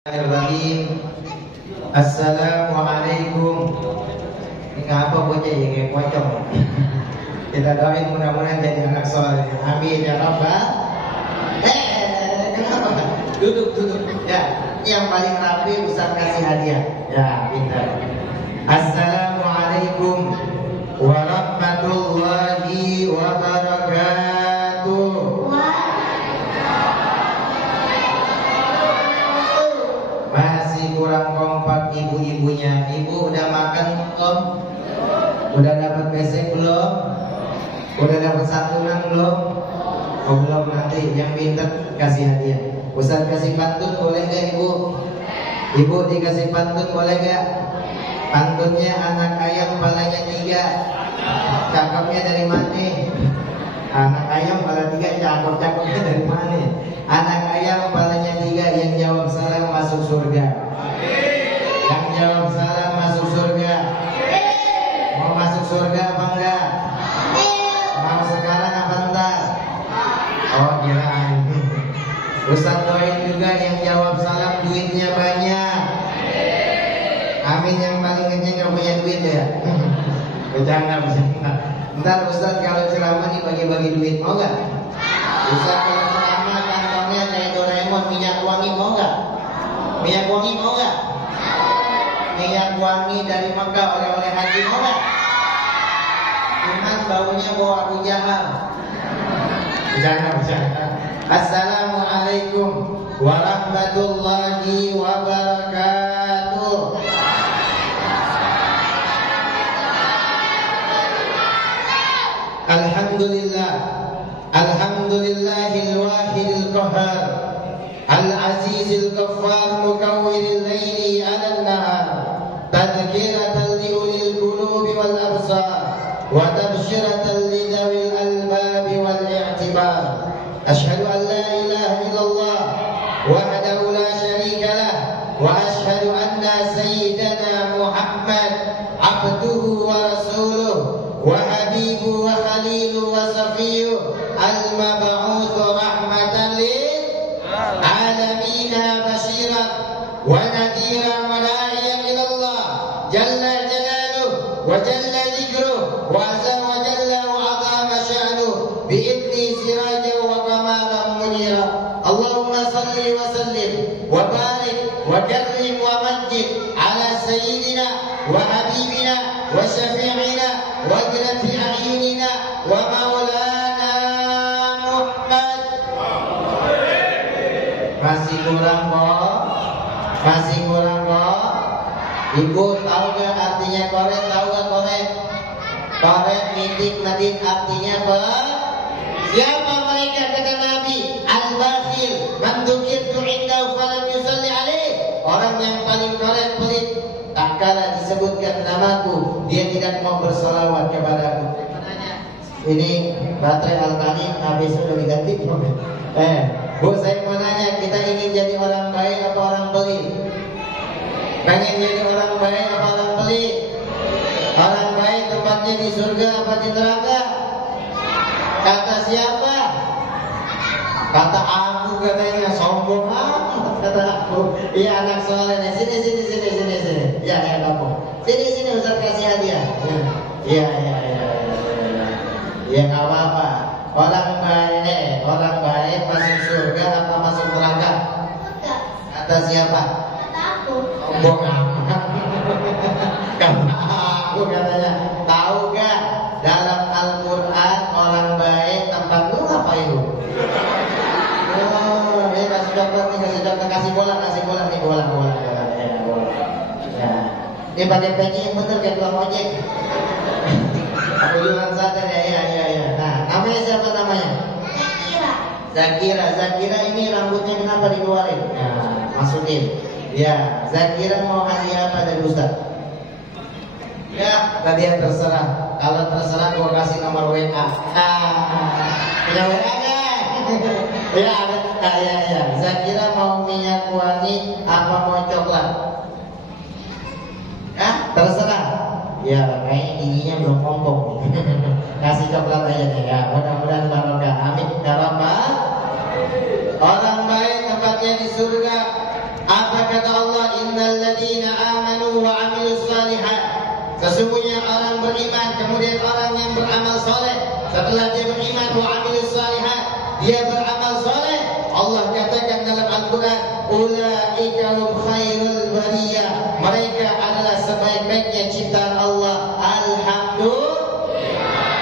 Bismillahirrahmanirrahim. Assalamualaikum. Ini ngapa bocah yang kayak pocong? Kita doain mudah-mudahan jadi anak soleh. Amin ya rabbal. Kenapa? Duduk. Ya, yang paling rapi Ustaz kasih hadiah. Ya, pintar. Assalamualaikum warahmatullahi wabarakatuh. Masih kurang kompak ibu-ibunya. Ibu udah makan belum? Udah dapat besek belum? Udah dapat santunan belum? Oh belum, nanti yang pintar kasih hadiah. Ustaz kasih pantun boleh gak ibu? Ibu dikasih pantun boleh gak? Pantunnya anak ayam palanya 3. Cakepnya dari mana? Anak ayam pala 3 cakep-cakepnya dari mana? Anak ayam palanya 3, yang jawab salah masuk surga. Yang jawab salah masuk surga. Mau masuk surga apa enggak? Mau sekarang apa entar? Oh kiraan. Ustaz doain juga yang jawab salah duitnya banyak. Amin. Yang paling kecil gak punya duit ya. Bercanda. Ntar Ustaz kalau ceramah nih bagi-bagi duit mau gak? Ustaz kalau ceramah kantongnya kayak Doraemon, minyak wangi mau gak? Minyak wangi mau gak? Minyak wangi dari Mekah oleh-oleh haji mau gak? Cuman baunya bau Abu Jahal. Bercanda. Assalamualaikum warahmatullahi wabarakatuh. Alhamdulillah, alhamdulillahil wahidil qahhar, al-azizil ghaffar, mukawwiril laili 'alan nahar, tadhkiratan li ulil qulubi wal absar, wa tabshiratan li dhawil albabi wal i'tibar. Ashhadu an la ilaha illallah wahdahu la syarika lah, wa ashhadu anna sayyidana Muhammad abduhu wa rasuluh wa habibu wa khalilu wa safiyu al-mab'uth rahmatan lil alamin basyiran wa nadhiran wa da'iyan ila Allah jalla jalaluhu wa jalla dhikruhu wa azza wa jalla wa 'azama sha'nuhu bi idni sirajan wa qamaran munira. Allahumma salli wa sallim wa barik wa karrim wa majid ala sayyidina wa habibina wa syafi'ina wa qurrati a'yunina wa maulana Muhammad. Masih kurang kok? Ibu tahu gak artinya korek? Tahu gak korek? Korek nitik nadin artinya apa? Siapa mereka kata Nabi? Al-bakhil man dzukirtu indahu falam yusalli alaih. Orang yang paling korek pelit, tak kala disebutkan namaku dia tidak mau bersolawat kepadaku. Ini baterai Al-Karim habis sudah diganti. Bu, saya mau nanya, kita ingin jadi orang baik apa orang pelit? Pengen jadi orang baik apa orang pelit? Orang baik tempatnya di surga apa di neraka? Kata siapa? Kata aku, katanya sombong amat kata aku. Iya anak soleh nih. Sini. Ya kamu. Sini Ustaz kasih hadiah. Iya. Ya nggak apa-apa. Orang baik masuk surga apa masuk neraka? Kata siapa? Kata aku. Sombong amat. Kata aku katanya. Tahu gak dalam Al-Quran orang baik tempat lu ngapain lu? Oh, ini kasih coklat, kasih bola nih bola. Ya. Ini pakai peci yang bener kayak tukang ojek. Aku jualan sadar ya. Nah, namanya siapa namanya? Zakira ini rambutnya kenapa dikeluarin? Nah, masukin. Ya, Zakira mau hadiah apa dari Ustaz? Ya, tadi yang terserah. Kalau terserah gua kasih nomor WA. Punya WA kan? Ya ada. Ya. Zakira mau minyak wangi apa mau coklat? Terserah. Ya, kayaknya giginya belum kompong. Kasih coklat aja deh ya. Mudah-mudahan barokah. Amin ya rabbal. Orang baik tempatnya di surga. Apa Sesungguhnya orang beriman, kemudian orang yang beramal soleh. Setelah dia beriman, wa amilus shalihat, dia beramal soleh. Allah katakan dalam Al-Quran, ulaika hum khairul bariyah, mereka adalah sebaik-baiknya ciptaan Allah. Alhamdulillah.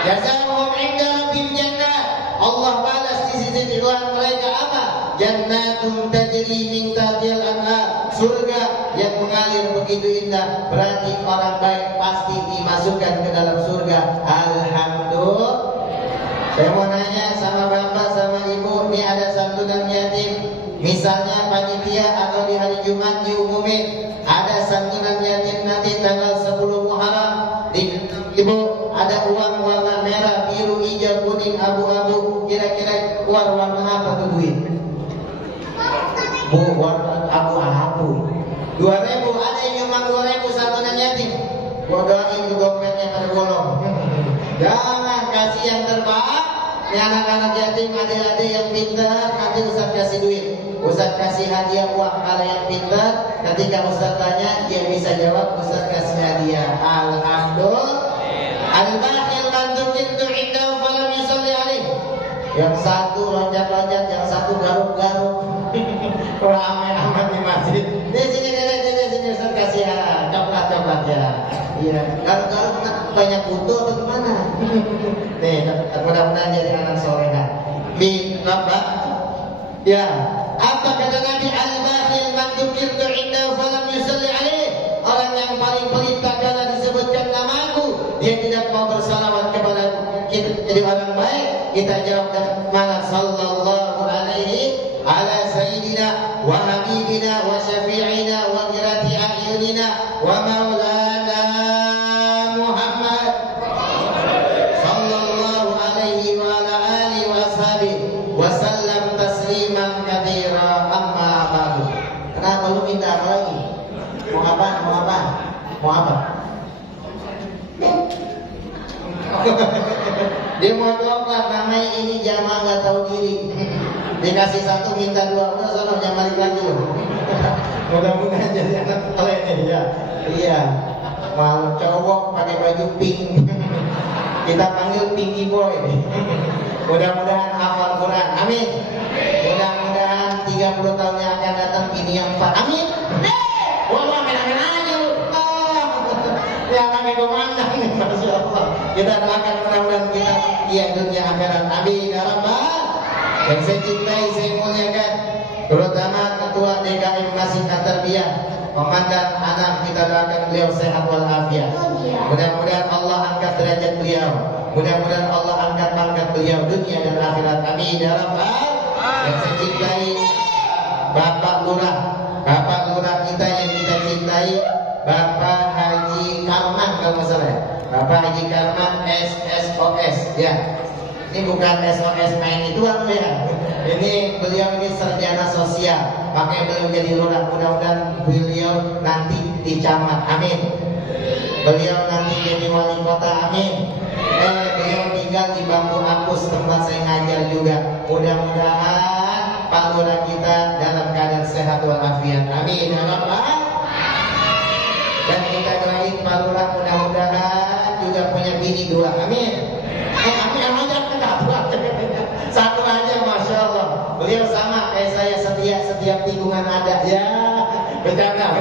Jazaohum 'inda rabbil jannah. Allah balas di sisi Tuhan mereka apa? Jannatun tajri min tahtihal anhar, surga yang mengalir begitu indah. Berarti orang baik pasti dimasukkan ke dalam surga. Alhamdulillah. Saya mau nanya sama bapak sama ibu, ini ada santunan yatim. Misalnya panitia atau di hari Jumat diumumin ada santunan yatim nanti tanggal 10 Muharram. Di ibu ada uang warna merah, biru, hijau, kuning, abu-abu. Kira-kira warna apa tuh duit? Bu, warna abu-abu. 2.000, ada yang nyumbang 2.000 santunan yatim. Gua doain ke dompetnya pada bolong. Jangan kasih yang terbaik. Ini anak-anak yatim, adik-adik yang pintar, nanti Ustaz kasih duit. Ustaz kasih hadiah uang. Kalau yang pintar, ketika Ustaz tanya, dia bisa jawab, Ustaz kasih hadiah. Alhamdulillah. Al-bakhil man dzukirtu 'indahu falam yusalli alaih. Yang satu loncat-loncat, yang satu garuk-garuk. Ramai amat di masjid. Sini Ustaz kasih coklat ya. Iya. Garuk-garuk banyak butuh atau gimana? Nih, mudah-mudahan jadi anak soleha. Bi Rabbah. Ya. Apa kata Nabi? Al-bakhil man dzukirtu 'indahu falam yusalli alaih. Orang yang paling pelit tatkala disebutkan namaku, dia tidak mau bersalawat kepada kita jadi orang baik. Kita jawab dengan mana? Sallallahu alaihi ala sayyidina wa habibina wa syafi'ina wa qirati a'yunina wa maulana Muhammad sallallahu alaihi wa ala alihi wa ashabihi wa sallam tasliman katsira. Amma ba'du. Kenapa lu minta apa lagi? Mau apa? Dia mau coklat, namanya ini jamaah nggak tahu diri. Dikasih satu minta dua, udah sono jangan balik lagi loh. Mudah-mudahan jadi anak soleh nih ya. Iya. Mau cowok pakai baju pink. Kita panggil Pinky Boy. Mudah-mudahan hafal Quran. Amin. Mudah-mudahan 30 tahun yang akan datang ini yang 4. Amin. Wah, main-main aja lu. Ya pakai komandang nih, Masya Allah. Kita doakan mudah-mudahan kita iya dunia akhirat. Amin ya Rabbal. Yang saya cintai, saya muliakan, terutama Ketua DKM Masjid At-Tarbiyah, Komandan anak, kita doakan beliau sehat walafiat. Mudah-mudahan Allah angkat derajat beliau. Mudah-mudahan Allah angkat pangkat beliau dunia dan akhirat. Amin ya Rabbal. Yang saya cintai, Bapak Lurah kita yang kita cintai, Bapak Haji Karman kalau nggak salah ya. Bapak Haji Karman SSOS ya. Ini bukan SOS main itu ya. Ini beliau ini sarjana sosial. Makanya beliau jadi lurah. Mudah-mudahan beliau nanti di camat. Amin. Beliau nanti jadi wali kota. Amin. Beliau tinggal di Bambu Apus tempat saya ngajar juga. Mudah-mudahan Pak Lurah kita dalam keadaan sehat walafiat. Amin. Dan kita doain Pak Lurah mudah-mudahan juga punya bini 2. Amin. Amin aja satu aja, Masya Allah. Beliau sama kayak saya, setia setiap tikungan ada. Ya, bercanda.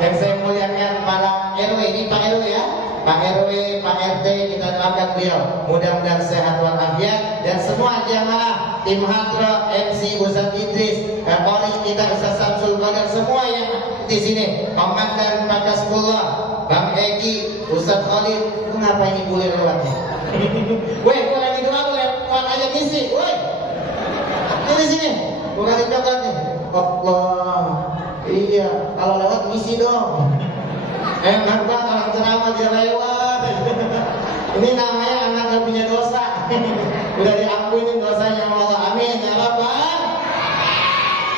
Yang saya muliakan para RW, ini Pak RW ya, Pak RW, Pak RT, kita doakan beliau mudah-mudahan sehat walafiat. Dan semua jamaah tim hadroh, MC Ustaz Idris, Polri kita Ustaz Samsul Badar, semua yang di sini, Komandan Pak Kasbullah, Bang Egi, Ustaz Khalid. Lu ngapain ini boleh lewatnya? Woi, gua lagi doa, lu lewat aja ngisi. Woi, ini sini, gua kasih coklat nih. Allah, iya, kalau lewat ngisi dong. Enak banget orang ceramah dia lewat. Ini namanya anak gak punya dosa. Udah diampuni dosanya Allah. Amin ya Rabbal.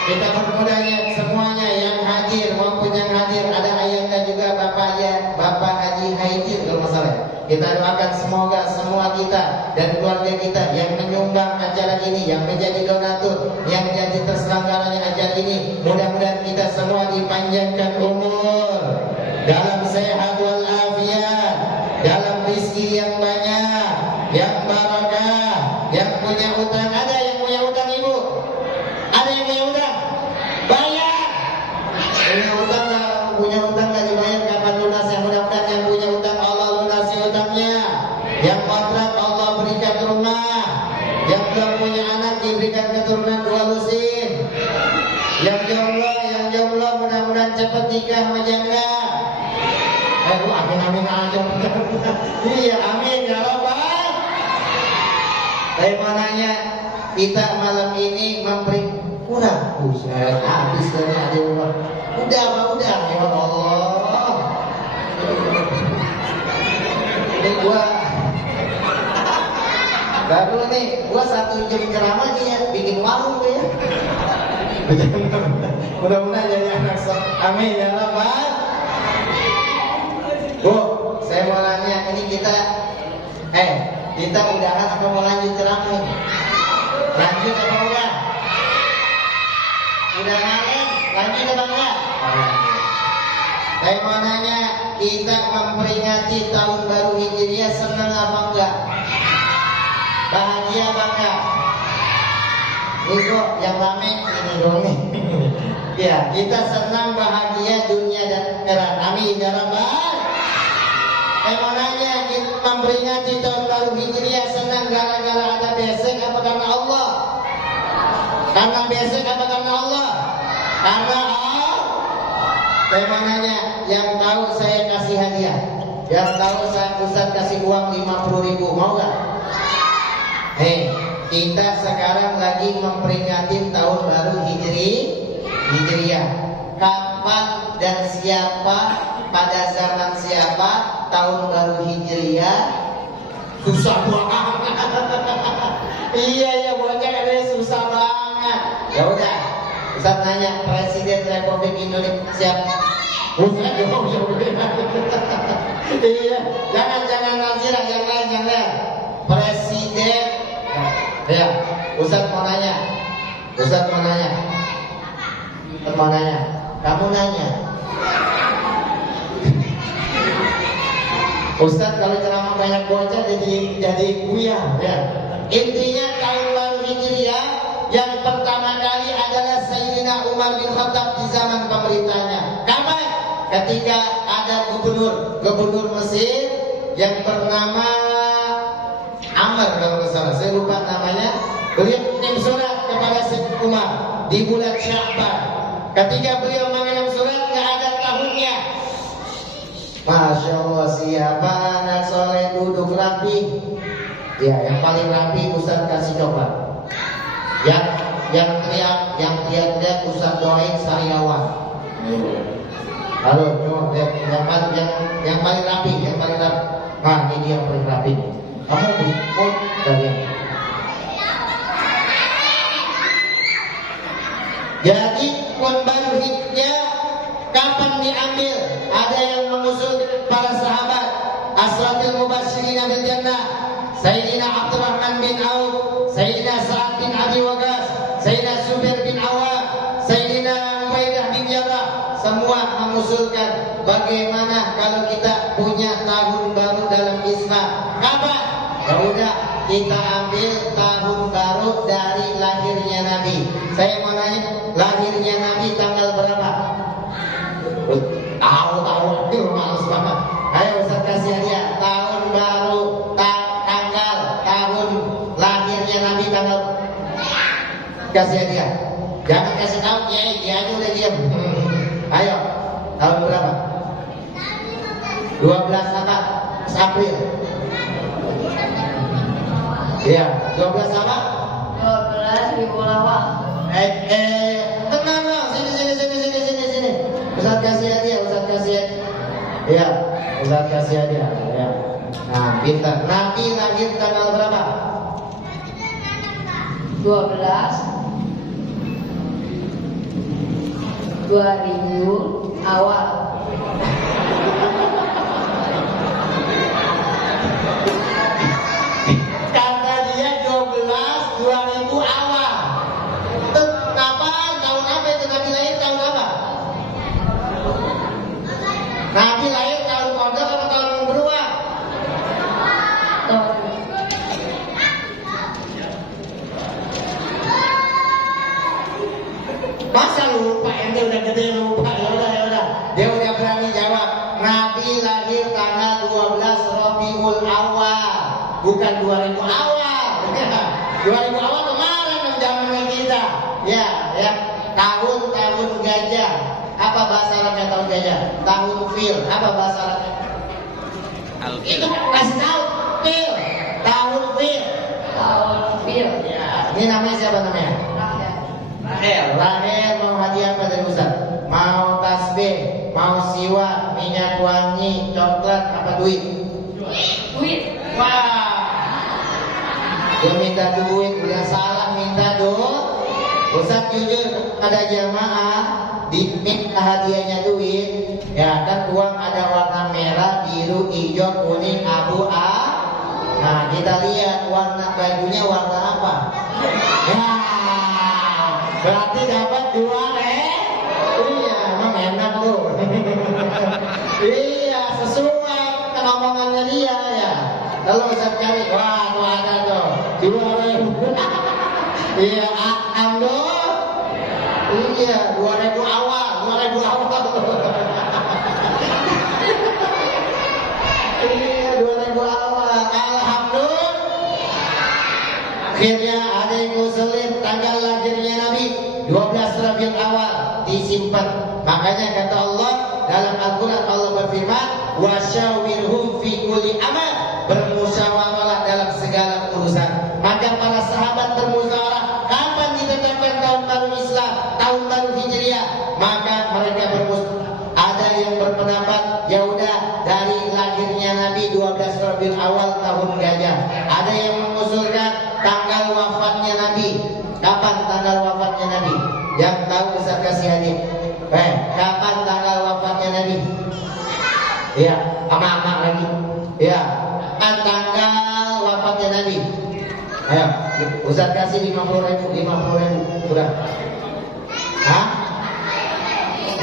Kita bermudahnya semuanya yang hadir maupun yang hadir. Ada ayahnya juga Bapak Haji Haidir kalau masalah. Kita doakan semoga semua kita dan keluarga kita yang menyumbang acara ini, yang menjadi donatur, yang jadi terselenggaranya acara ini, mudah-mudahan kita semua dipanjangkan umur dalam sehat walafiat, dalam rezeki yang banyak, yang barokah, yang punya utang. Ada yang punya utang ibu? Ada yang punya utang? Bayar. Punya utang nggak dibayar, kapan lunasnya? Mudah-mudahan yang punya utang Allah lunasi utangnya. Yang kontrak Allah berikan rumah. Yang belum punya anak diberikan keturunan 2 lusin. Yang jomblo mudah-mudahan cepat nikah sama janda. Amin aja. Iya amin ya Rabbal. Saya mau nanya, kita malam ini memberi kurang. Buset, habis dari ada uang. Udah ya Allah. Ini baru nih, gua 1 jam ceramah nih ya, bikin warung gue ya. Mudah-mudahan jadi anak sok. Amin ya Rabbal. Bu, saya mau nanya, ini kita udahan apa mau lanjut ceramah? Lanjut apa udah? Udah ngalen, lanjut apa enggak? Saya mau nanya, kita memperingati tahun baru Hijriah senang apa enggak? Bahagia apa enggak? Ini kok yang rame ini dong nih. Ya, kita senang, bahagia dunia dan akhirat. Amin ya Rabbal. Saya mau nanya, kita memperingati tahun baru Hijriah senang gara-gara ada besek apa karena Allah? Karena besek apa karena Allah? Karena Allah. Saya mau nanya, yang tahu saya kasih hadiah, yang tahu saya Ustaz kasih uang 50.000, mau gak? Kita sekarang lagi memperingati tahun baru Hijriah. Kapan dan siapa, pada zaman siapa tahun baru Hijriah? Susah banget. Iya bocah ada susah banget. Ya udah, Ustaz nanya, Presiden Republik Indonesia siapa? Ustaz jawab. Iya, jangan Nazira, yang lain jangan. Presiden. Ya, Ustaz mau nanya. Kamu nanya. Ustaz kalau ceramah banyak bocah jadi buyar ya. Intinya tahun baru Hijriah yang pertama kali adalah Sayyidina Umar bin Khattab di zaman pemerintahnya. Kapan? Ketika ada gubernur Mesir yang bernama Amr kalau nggak salah, saya lupa namanya. Beliau mengirim surat kepada Sayyidina Umar di bulan Sya'ban. Ketika beliau mengirim surat, nggak ada tahunnya. Masya Allah, siapa anak soleh duduk rapi? Ya, yang paling rapi Ustaz kasih coklat. Yang teriak Ustaz doain sariawan. Halo, yang paling rapi. Nah, ini dia yang paling rapi. Kamu pun kalian. Jadi tahun baru Hijriah kapan diambil? Ada yang mengusul para sahabat Asratul Mubasysyirin bil Jannah, Sayyidina Abdurrahman bin Auf, Sayyidina Sa'ad bin Abi Waqqas, Sayyidina Zubair bin Awam, Sayyidina Ubaidah bin Jarrah, semua mengusulkan bagaimana kalau kita punya tahun baru dalam Islam. Kapan? Ya udah, kita ambil tahun baru dari lahirnya Nabi. Saya mau nanya, lahirnya Nabi tanggal berapa? Tahu itu males banget. Ayo Ustaz kasih hadiah. Tahun baru, tahun lahirnya Nabi tanggal. Kasih hadiah. Jangan kasih tahu dia aja udah diam. Ayo, tahun berapa? 12 apa? April. Iya, 12 apa? 12 ribu lawak. Tenang dong, sini. Ustaz kasih hadiah, Iya, Ustaz kasih hadiah. Ya. Nah, pintar. Nabi lahir tanggal berapa? 12 2000 awal. Kata dia 12 2000 awal. Kenapa? Tahun apa itu Nabi lahir tahun apa? Nabi lahir tahun kodok atau tahun beruang? tahun fil. Apa bahasa Arabnya? Itu kasih tahu fil. Tahun fil. Tahun fil. Ya, ini namanya siapa namanya? Rahel mau hadiah apa dari Ustaz? Mau tasbih, mau siwak, minyak wangi, coklat, apa duit? Duit. Wah, dia minta duit, udah salah minta duit. Ustaz jujur ada jamaah diminta hadiahnya duit, ya kan uang ada warna merah, biru, hijau, kuning, abu, Nah kita lihat warna bajunya warna apa? Ya, berarti dapat 2 Iya, emang enak tuh. Iya, sesuai dengan omongannya dia ya. Kalau Ustaz cari, wah tuh ada tuh 2.000. Iya, ambil. Iya, 2.000 awal, 2.000 awal. Iya, 2.000 awal. Alhamdulillah. Akhirnya ada yang ngusulin tanggal lahirnya Nabi 12 Rabiul Awal disimpan. Makanya kata Allah dalam Al-Quran, Allah berfirman, wasyawirhum fi kulli amal, bermusyawarahlah dalam segala urusan. Maka para sahabat bermusyawarah kapan ditetapkan tahun baru Islam, tahun baru Hijriah. Maka mereka bermusyawarah. Ada yang berpendapat ya udah dari lahirnya Nabi 12 Rabiul Awal tahun gajah. Ada yang mengusulkan tanggal wafatnya Nabi. Kapan tanggal wafatnya Nabi? Yang tahu Ustaz kasih hadiah. Kapan tanggal wafatnya Nabi? Iya, ama-ama lagi. Iya, kapan tanggal wafatnya Nabi? Ayo, Ustaz kasih 50.000, 50.000. Sudah. Hah?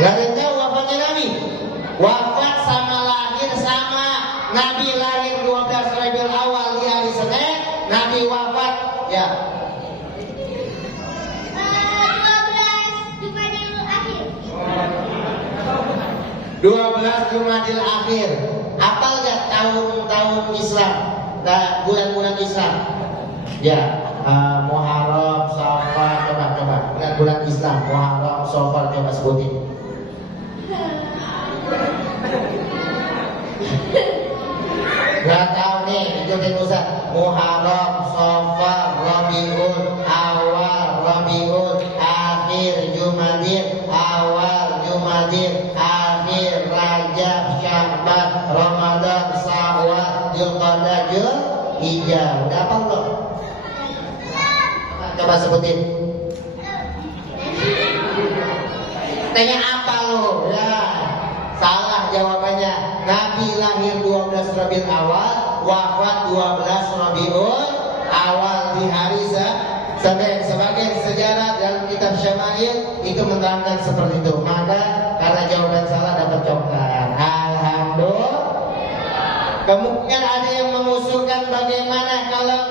Gak ada yang tahu wafatnya Nabi. Wafat sama lahir sama. Nabi lahir 12 Rabiul Awal di hari Senin. Nabi wafat ya 12 Jumadil Akhir. Apal gak tahun-tahun Islam, bulan-bulan Islam? Ya, Muharram, Safar, coba bulan-bulan Islam, Muharram, Safar, coba sebutin. Gak tahu nih, ikutin Ustaz. Muharram, Safar, Rabiul Awal, Rabiul Akhir, Jumadil Awal, Jumadil Akhir, Rajab, Sya'ban, Ramadan, Syawal, Dzulqa'dah, Dzulhijjah. Udah apa belum? Coba sebutin. Tanya apa lo? Ya, salah jawabannya. Nabi lahir 12 Rabiul Awal, wafat 12 Rabiul Awal di hari Senin. Sebagai sejarah dalam kitab Syama'il itu menerangkan seperti itu. Maka karena jawaban salah dapat coklat. Alhamdulillah. Kemudian ada yang mengusulkan bagaimana kalau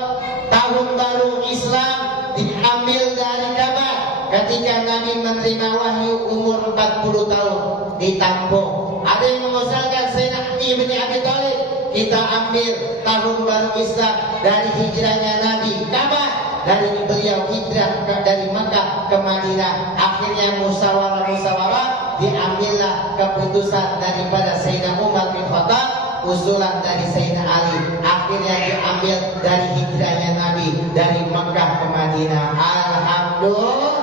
tahun baru Islam diambil dari kapan? Ketika Nabi menerima wahyu umur 40 tahun ditampung. Ada yang mengusulkan Sayyidina Ali bin Abi Thalib, kita ambil tahun baru Islam dari hijrahnya Nabi. Kapan? Dari beliau hijrah dari Mekah ke Madinah. Akhirnya musyawarah diambillah keputusan daripada Sayyidina Umar bin Khattab, usulan dari Sayyidina Ali. Akhirnya diambil dari hijrahnya Nabi dari Mekah ke Madinah. Alhamdulillah.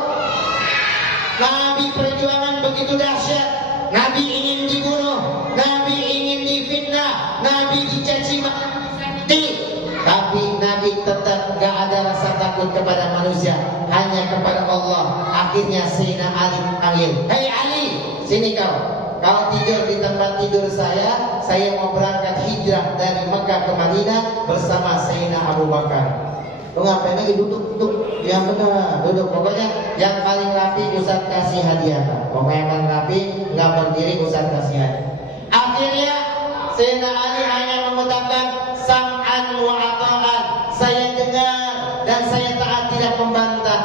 Nabi perjuangan begitu dahsyat. Nabi ingin dibunuh, Nabi ingin difitnah, Nabi dicaci maki. Tapi Nabi tetap gak ada rasa takut kepada manusia, hanya kepada Allah. Akhirnya Sayyidina Ali panggil, "Hei Ali, sini kau. Kau tidur di tempat tidur saya mau berangkat hijrah dari Mekah ke Madinah bersama Sayyidina Abu Bakar." Lu ngapain lagi? Duduk. Ya benar, duduk. Pokoknya yang paling rapi Ustaz kasih hadiah. Pokoknya yang paling rapi, nggak berdiri Ustaz kasih hadiah. Akhirnya Sayyidina Ali hanya mengucapkan sam'an wa ata'an. Saya dengar dan saya taat, tidak membantah.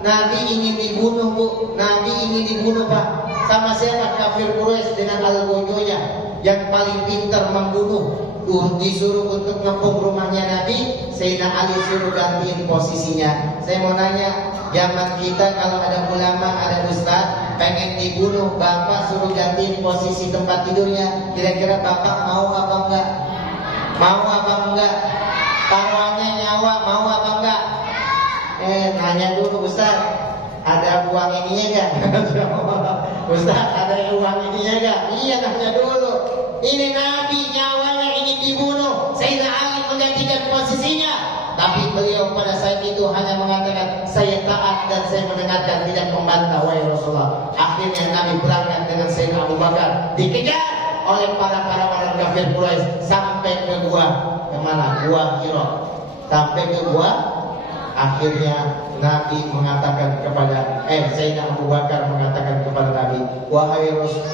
Nabi ingin dibunuh, Bu. Nabi ingin dibunuh, Pak. Sama siapa? Kafir Quraisy dengan al-Ghujuyah yang paling pintar membunuh. Disuruh untuk ngepung rumahnya Nabi, Sayyidina Ali suruh gantiin posisinya. Saya mau nanya, zaman kita kalau ada ulama, ada ustaz, pengen dibunuh, bapak suruh gantiin posisi tempat tidurnya. Kira-kira bapak mau apa enggak? Mau apa enggak? Taruhannya nyawa, mau apa enggak? Nanya dulu, Ustaz, ada uang ininya enggak? Ustaz, ada uang ininya enggak? Iya, nanya dulu. Ini Nabi nyawanya ingin dibunuh, Sayyidina Ali menggantikan posisinya, tapi beliau pada saat itu hanya mengatakan, saya taat dan saya mendengarkan, tidak membantah, wahai Rasulullah. Akhirnya Nabi berangkat dengan Sayyidina Abu Bakar, dikejar oleh para orang kafir Quraisy sampai ke gua, kemana? Gua Hira. Sampai ke gua, akhirnya Nabi mengatakan kepada Sayyidina Abu Bakar mengatakan kepada Nabi, wahai Rasul,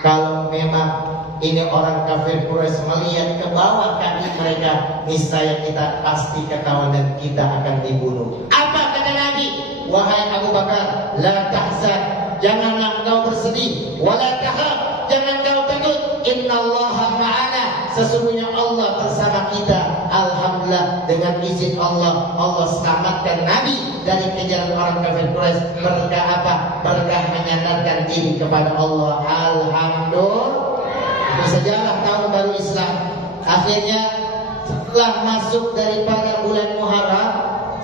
kalau memang ini orang kafir Quraisy melihat ke bawah kaki mereka, niscaya kita pasti ketahuan dan kita akan dibunuh. Apa kata Nabi? Wahai Abu Bakar, la tahzan, janganlah engkau bersedih, wala tahab, jangan kau takut. Innallaha ma'ana, sesungguhnya Allah bersama kita. Alhamdulillah, dengan izin Allah, Allah selamatkan Nabi dari kejaran orang kafir Quraisy. Berkah apa? Berkah menyandarkan diri kepada Allah. Alhamdulillah. Sejarah tahun baru Islam. Akhirnya setelah masuk daripada bulan Muharram,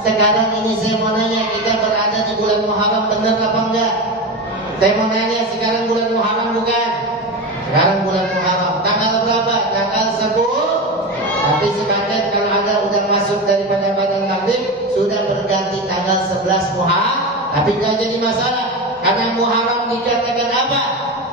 sekarang ini saya mau nanya, kita berada di bulan Muharram benar apa enggak? Saya mau nanya, sekarang bulan Muharram bukan? Sekarang bulan Muharram. Tanggal berapa? Tanggal 10. Tapi sepakat kalau ada udah masuk daripada badan takdir, sudah berganti tanggal 11 Muharram. Tapi enggak jadi masalah, karena Muharram dikatakan apa?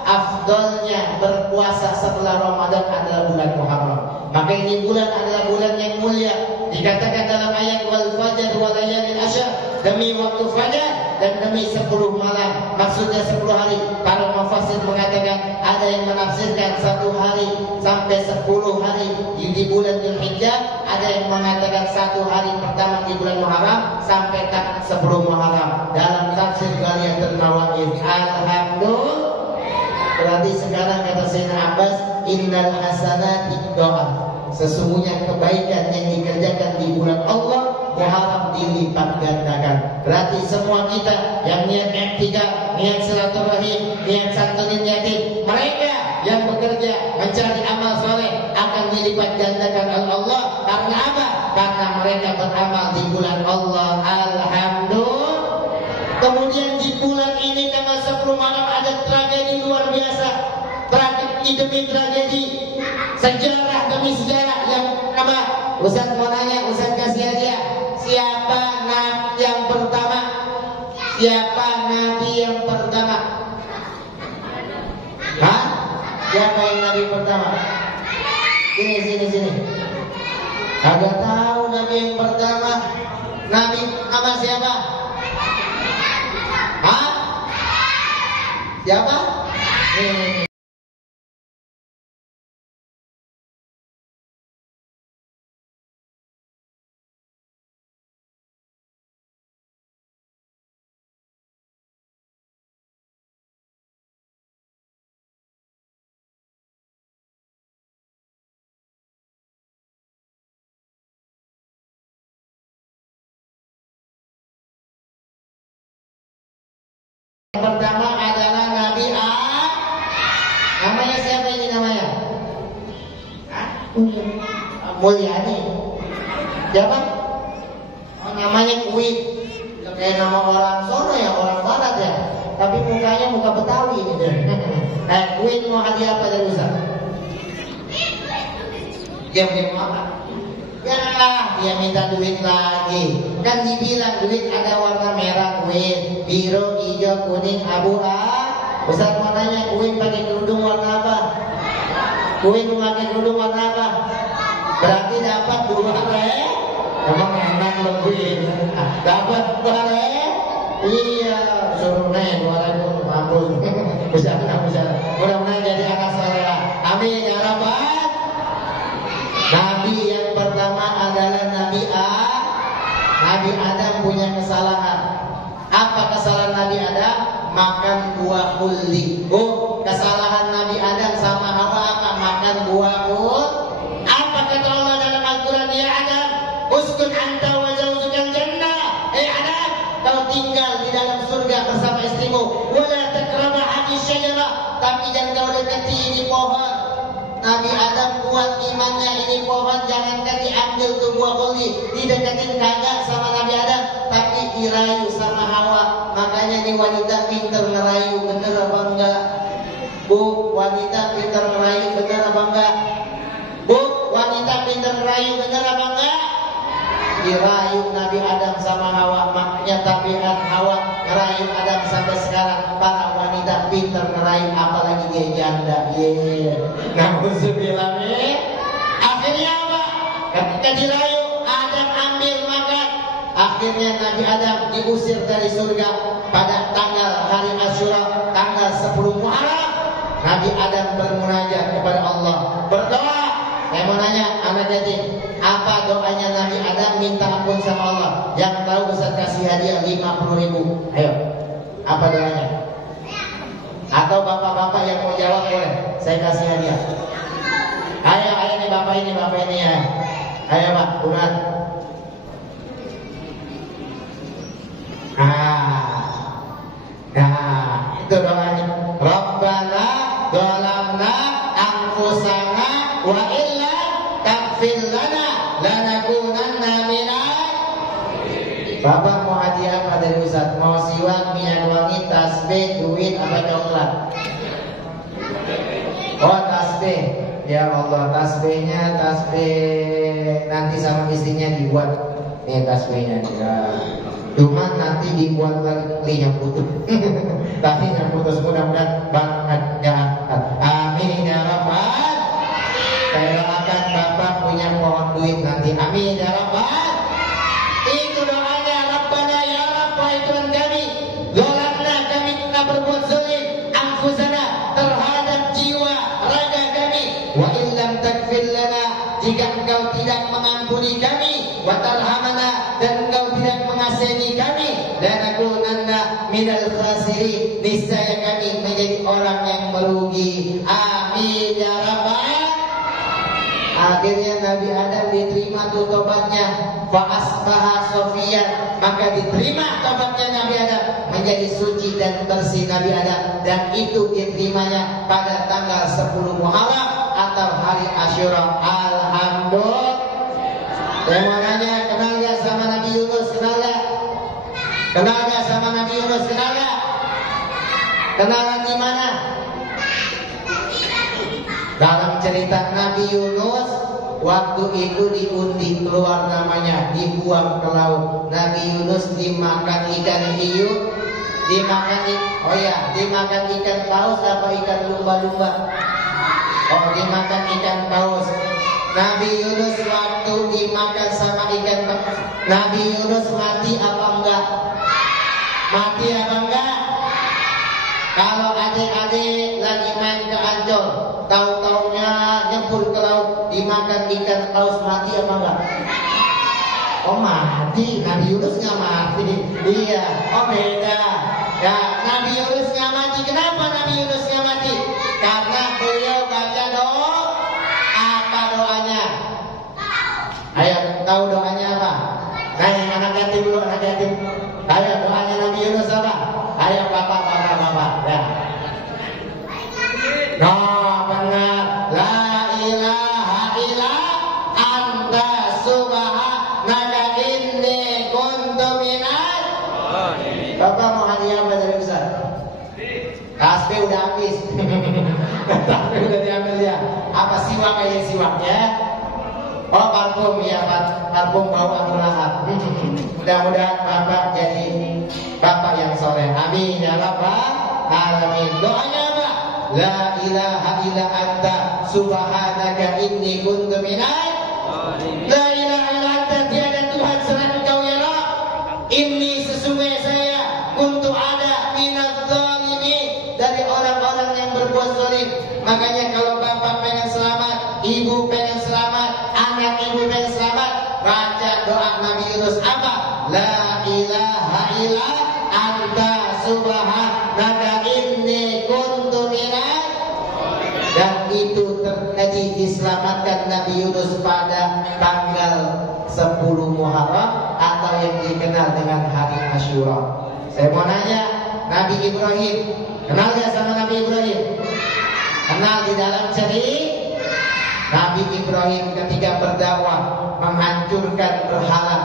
Afdalnya berpuasa setelah Ramadan adalah bulan Muharram. Maka ini bulan adalah bulan yang mulia. Dikatakan dalam ayat wal fajr wa layalin asyr, demi waktu fajar dan demi 10 malam. Maksudnya 10 hari. Para mufassir mengatakan ada yang menafsirkan 1 hari sampai 10 hari di bulan Dzulhijjah, ada yang mengatakan 1 hari pertama di bulan Muharram sampai 10 Muharram. Dalam tafsir Ghaliyatul Mawaqif. Alhamdulillah. Berarti sekarang kata Sayyidina Abbas, innal hasanati doa, sesungguhnya kebaikan yang dikerjakan di bulan Allah Muharram dilipat gandakan. Berarti semua kita yang niat i'tikaf, niat silaturahim, niat santunin yatim, mereka yang bekerja mencari amal soleh akan dilipat gandakan oleh Allah. Karena apa? Karena mereka beramal di bulan Allah. Alhamdulillah. Kemudian di bulan ini tanggal 10 malam ada tragedi luar biasa. Tragedi demi tragedi, sejarah demi sejarah. Yang pertama, Ustaz mau nanya, Ustaz kasih hadiah. Siapa nabi yang pertama? Siapa nabi yang pertama? Hah? Siapa yang nabi pertama? Sini. Kagak tahu nabi yang pertama. Nabi pertama siapa? Hah? Siapa? Yang pertama adalah Nabi namanya siapa ini namanya? Mulyani. Siapa? Oh, namanya Kuit. Kayak nama orang sono ya, orang barat ya. Tapi mukanya muka Betawi ini. Kuit mau hadiah apa dari Ustaz? Dia mau apa? Ya, dia minta duit lagi. Kan dibilang duit ada warna merah, kuit, biru, hijau, kuning, abu. Ustaz mau nanya, kuit pakai kerudung warna apa? Kuit pakai kerudung warna apa? Berarti dapat 2 re. Emang enak lebih. Dapat 2 re. Iya, suruh naik 2.000 mampus. Bisa. Mudah-mudahan jadi anak soleh. Amin ya rabbal. Nabi yang pertama adalah Nabi Nabi Adam punya kesalahan. Apa kesalahan Nabi Adam? Makan buah kulli. Kesalahan Nabi Adam sama Hawa apa? Makan buah kulli. Apa kata Allah dalam Al-Quran? Ya Adam, uskun anta wa zawjukal jannah. Adam, kau tinggal di dalam surga bersama istrimu. Wala takrabu dan kau dekati ini pohon. Nabi Adam kuat imannya, ini pohon jangankan diambil tuh buah koli, dideketin kagak sama Nabi Adam, tapi dirayu sama Hawa. Makanya nih wanita pinter ngerayu, bener apa enggak? Bu, wanita pinter ngerayu, bener apa enggak? Bu, wanita pinter ngerayu, bener apa enggak? Dirayu Nabi Adam sama Hawa, makanya tabiat Hawa ngerayu Adam sampai sekarang. Para wanita pinter ngerayu, apalagi dia janda. Nauzubillah. Akhirnya apa? Ketika dirayu, Adam ambil makan. Akhirnya Nabi Adam diusir dari surga pada tanggal hari Asyura, tanggal 10 Muharram. Nabi Adam bermunajat kepada Allah, berdoa. Saya mau nanya anak yatim, apa doanya Nabi Adam minta ampun sama Allah? Yang tahu Ustaz kasih hadiah 50.000. Ayo, apa doanya? Atau bapak-bapak yang mau jawab boleh, saya kasih hadiah. Ayo nih bapak ini ya. Ayo Pak, buruan. Itu doanya. Rabbana dhalamna anfusana wa illa taghfir lana lanakunanna minal. Bapak mau hadiah apa dari Ustaz? Mau siwak, minyak wangi, tasbih, duit, apa coklat? Oh, tasbih. Ya Allah, tasbihnya tasbih nanti sama istrinya dibuat. Nih tasbihnya ya. Cuma nanti dibuat lagi yang putus. Tapi yang putus mudah-mudahan banget ya. Amin ya Rabbal. Saya doakan Bapak punya pohon duit nanti. Amin ya Rabbal. Itu doanya. Rabbana ya Rabb, wahai Tuhan kami, zalamna, kami telah berbuat zalim, anfusana, terhadap jiwa raga kami, wa illam takfir lana, jika engkau tidak mengampuni kami, wa tarhamana, dan engkau tidak mengasihi kami, lanakunanna minal khasirin, niscaya kami menjadi orang yang merugi. Amin ya Rabbal. Akhirnya Nabi Adam diterima tuh tobatnya, fa asbaha sofiyan, maka diterima tobatnya Nabi Adam, menjadi suci dan bersih Nabi Adam, dan itu diterimanya pada tanggal 10 Muharram atau hari Asyura. Alhamdulillah. Saya mau nanya, kenal gak sama Nabi Yunus? Kenal gak? Kenal gak sama Nabi Yunus? Kenal gak? Kenalan di mana? Dalam cerita Nabi Yunus, waktu itu diundi keluar namanya, dibuang ke laut. Nabi Yunus dimakan ikan hiu, dimakan ikan paus apa ikan lumba-lumba? Oh, dimakan ikan paus. Nabi Yunus waktu dimakan sama ikan paus, Nabi Yunus mati apa enggak? Mati apa enggak? Kalau adik-adik lagi main ke Ancol, tahu-taunya nyebur ke laut, dimakan ikan paus, mati apa enggak? Oh mati, Nabi Yunus nggak mati. Iya, oh beda. Ya, Nabi Yunus nggak mati. Kenapa Nabi Yunus nggak mati? Karena beliau baca doa. Apa doanya? Ayo, tahu doanya apa? Nah, yang anak yatim dulu, anak yatim. Ayo, doanya Nabi Yunus apa? Ayo, bapak. Ya. Nah, benar. La ilaha illa anta subhanaka inni kuntu minal. Bapak mau hadiah apa dari Ustaz? Tasbih udah habis. Tasbih udah diambil ya. Apa siwak kayak siwak ya? Oh parfum ya, parfum bau Abu Lahab. Mudah-mudahan Bapak jadi Bapak yang soleh. Amin ya Rabbal alamin. Doanya apa? La ilaha illa anta subhanaka inni kuntu minal. La ilaha illa anta, tiada Tuhan selain Engkau ya Rabb. Inni sesungguhnya saya kuntu ada minal zalimin, dari orang-orang yang berbuat zalim. Makanya kalau Bapak pengen selamat, Ibu pengen selamat, anak Ibu pengen selamat, baca doa Nabi Yunus apa? La ilaha illa anta subhanaka inni kuntu minal. Dan itu terjadi, diselamatkan Nabi Yunus pada tanggal 10 Muharram atau yang dikenal dengan hari Asyura. Saya mau nanya, Nabi Ibrahim, kenal gak sama Nabi Ibrahim? Kenal di dalam cerita Nabi Ibrahim ketika berdakwah menghancurkan berhala,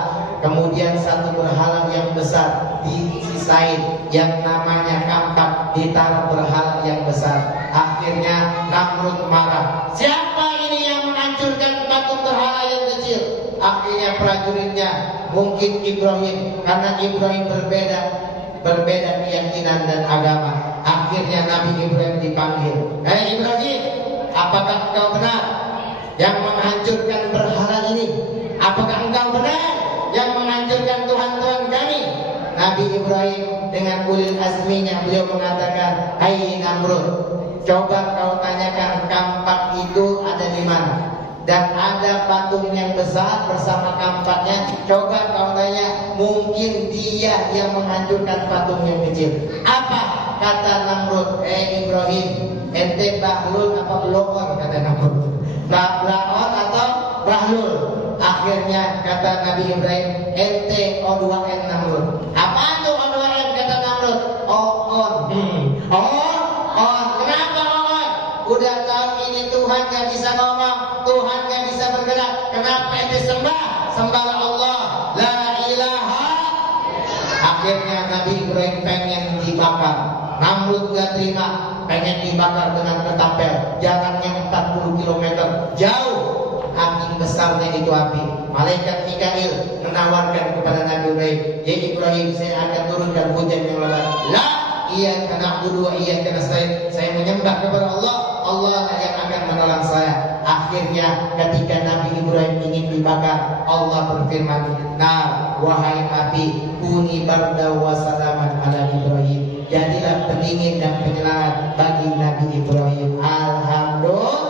kemudian satu berhala yang besar disisain yang namanya kampak, ditaruh berhala yang besar. Akhirnya Namrud marah. Siapa ini yang menghancurkan patung berhala yang kecil? Akhirnya prajuritnya mungkin Ibrahim, karena Ibrahim berbeda keyakinan dan agama. Akhirnya Nabi Ibrahim dipanggil. Hei Ibrahim, apakah engkau benar yang menghancurkan berhala ini? Apakah engkau benar yang menghancurkan Tuhan-Tuhan kami? Nabi Ibrahim dengan ulil azminya beliau mengatakan, hai Namrud, coba kau tanyakan kampak itu ada di mana? Dan ada patung yang besar bersama kampaknya. Coba kau tanya, mungkin dia yang menghancurkan patung yang kecil. Apa kata Namrud? Ibrahim, ente bahlul apa belokor? Kata Namrud. Bahlul atau bahlul? Akhirnya kata Nabi Ibrahim, ente O2N Namrud. Apa itu O2N? Kata Namrud, on. On. Kenapa on? Udah tahu ini Tuhan gak bisa ngomong, Tuhan gak bisa bergerak. Kenapa ente sembahlah Allah, la ilaha. Akhirnya Nabi Ibrahim pengen dibakar. Namrud gak terima, pengen dibakar dengan ketapel. Jaraknya 40 km jauh. Angin besarnya itu api. Malaikat Mikail menawarkan kepada Nabi Ibrahim, ya Ibrahim, saya akan turunkan hujan yang lebat. La, iya karena aku dua, iya karena saya menyembah kepada Allah, Allah yang akan menolong saya. Akhirnya ketika Nabi Ibrahim ingin dibakar, Allah berfirman, nah wahai api, kuni barda wa salaman ala Ibrahim, jadilah pendingin dan penyelangat bagi Nabi Ibrahim. Alhamdulillah.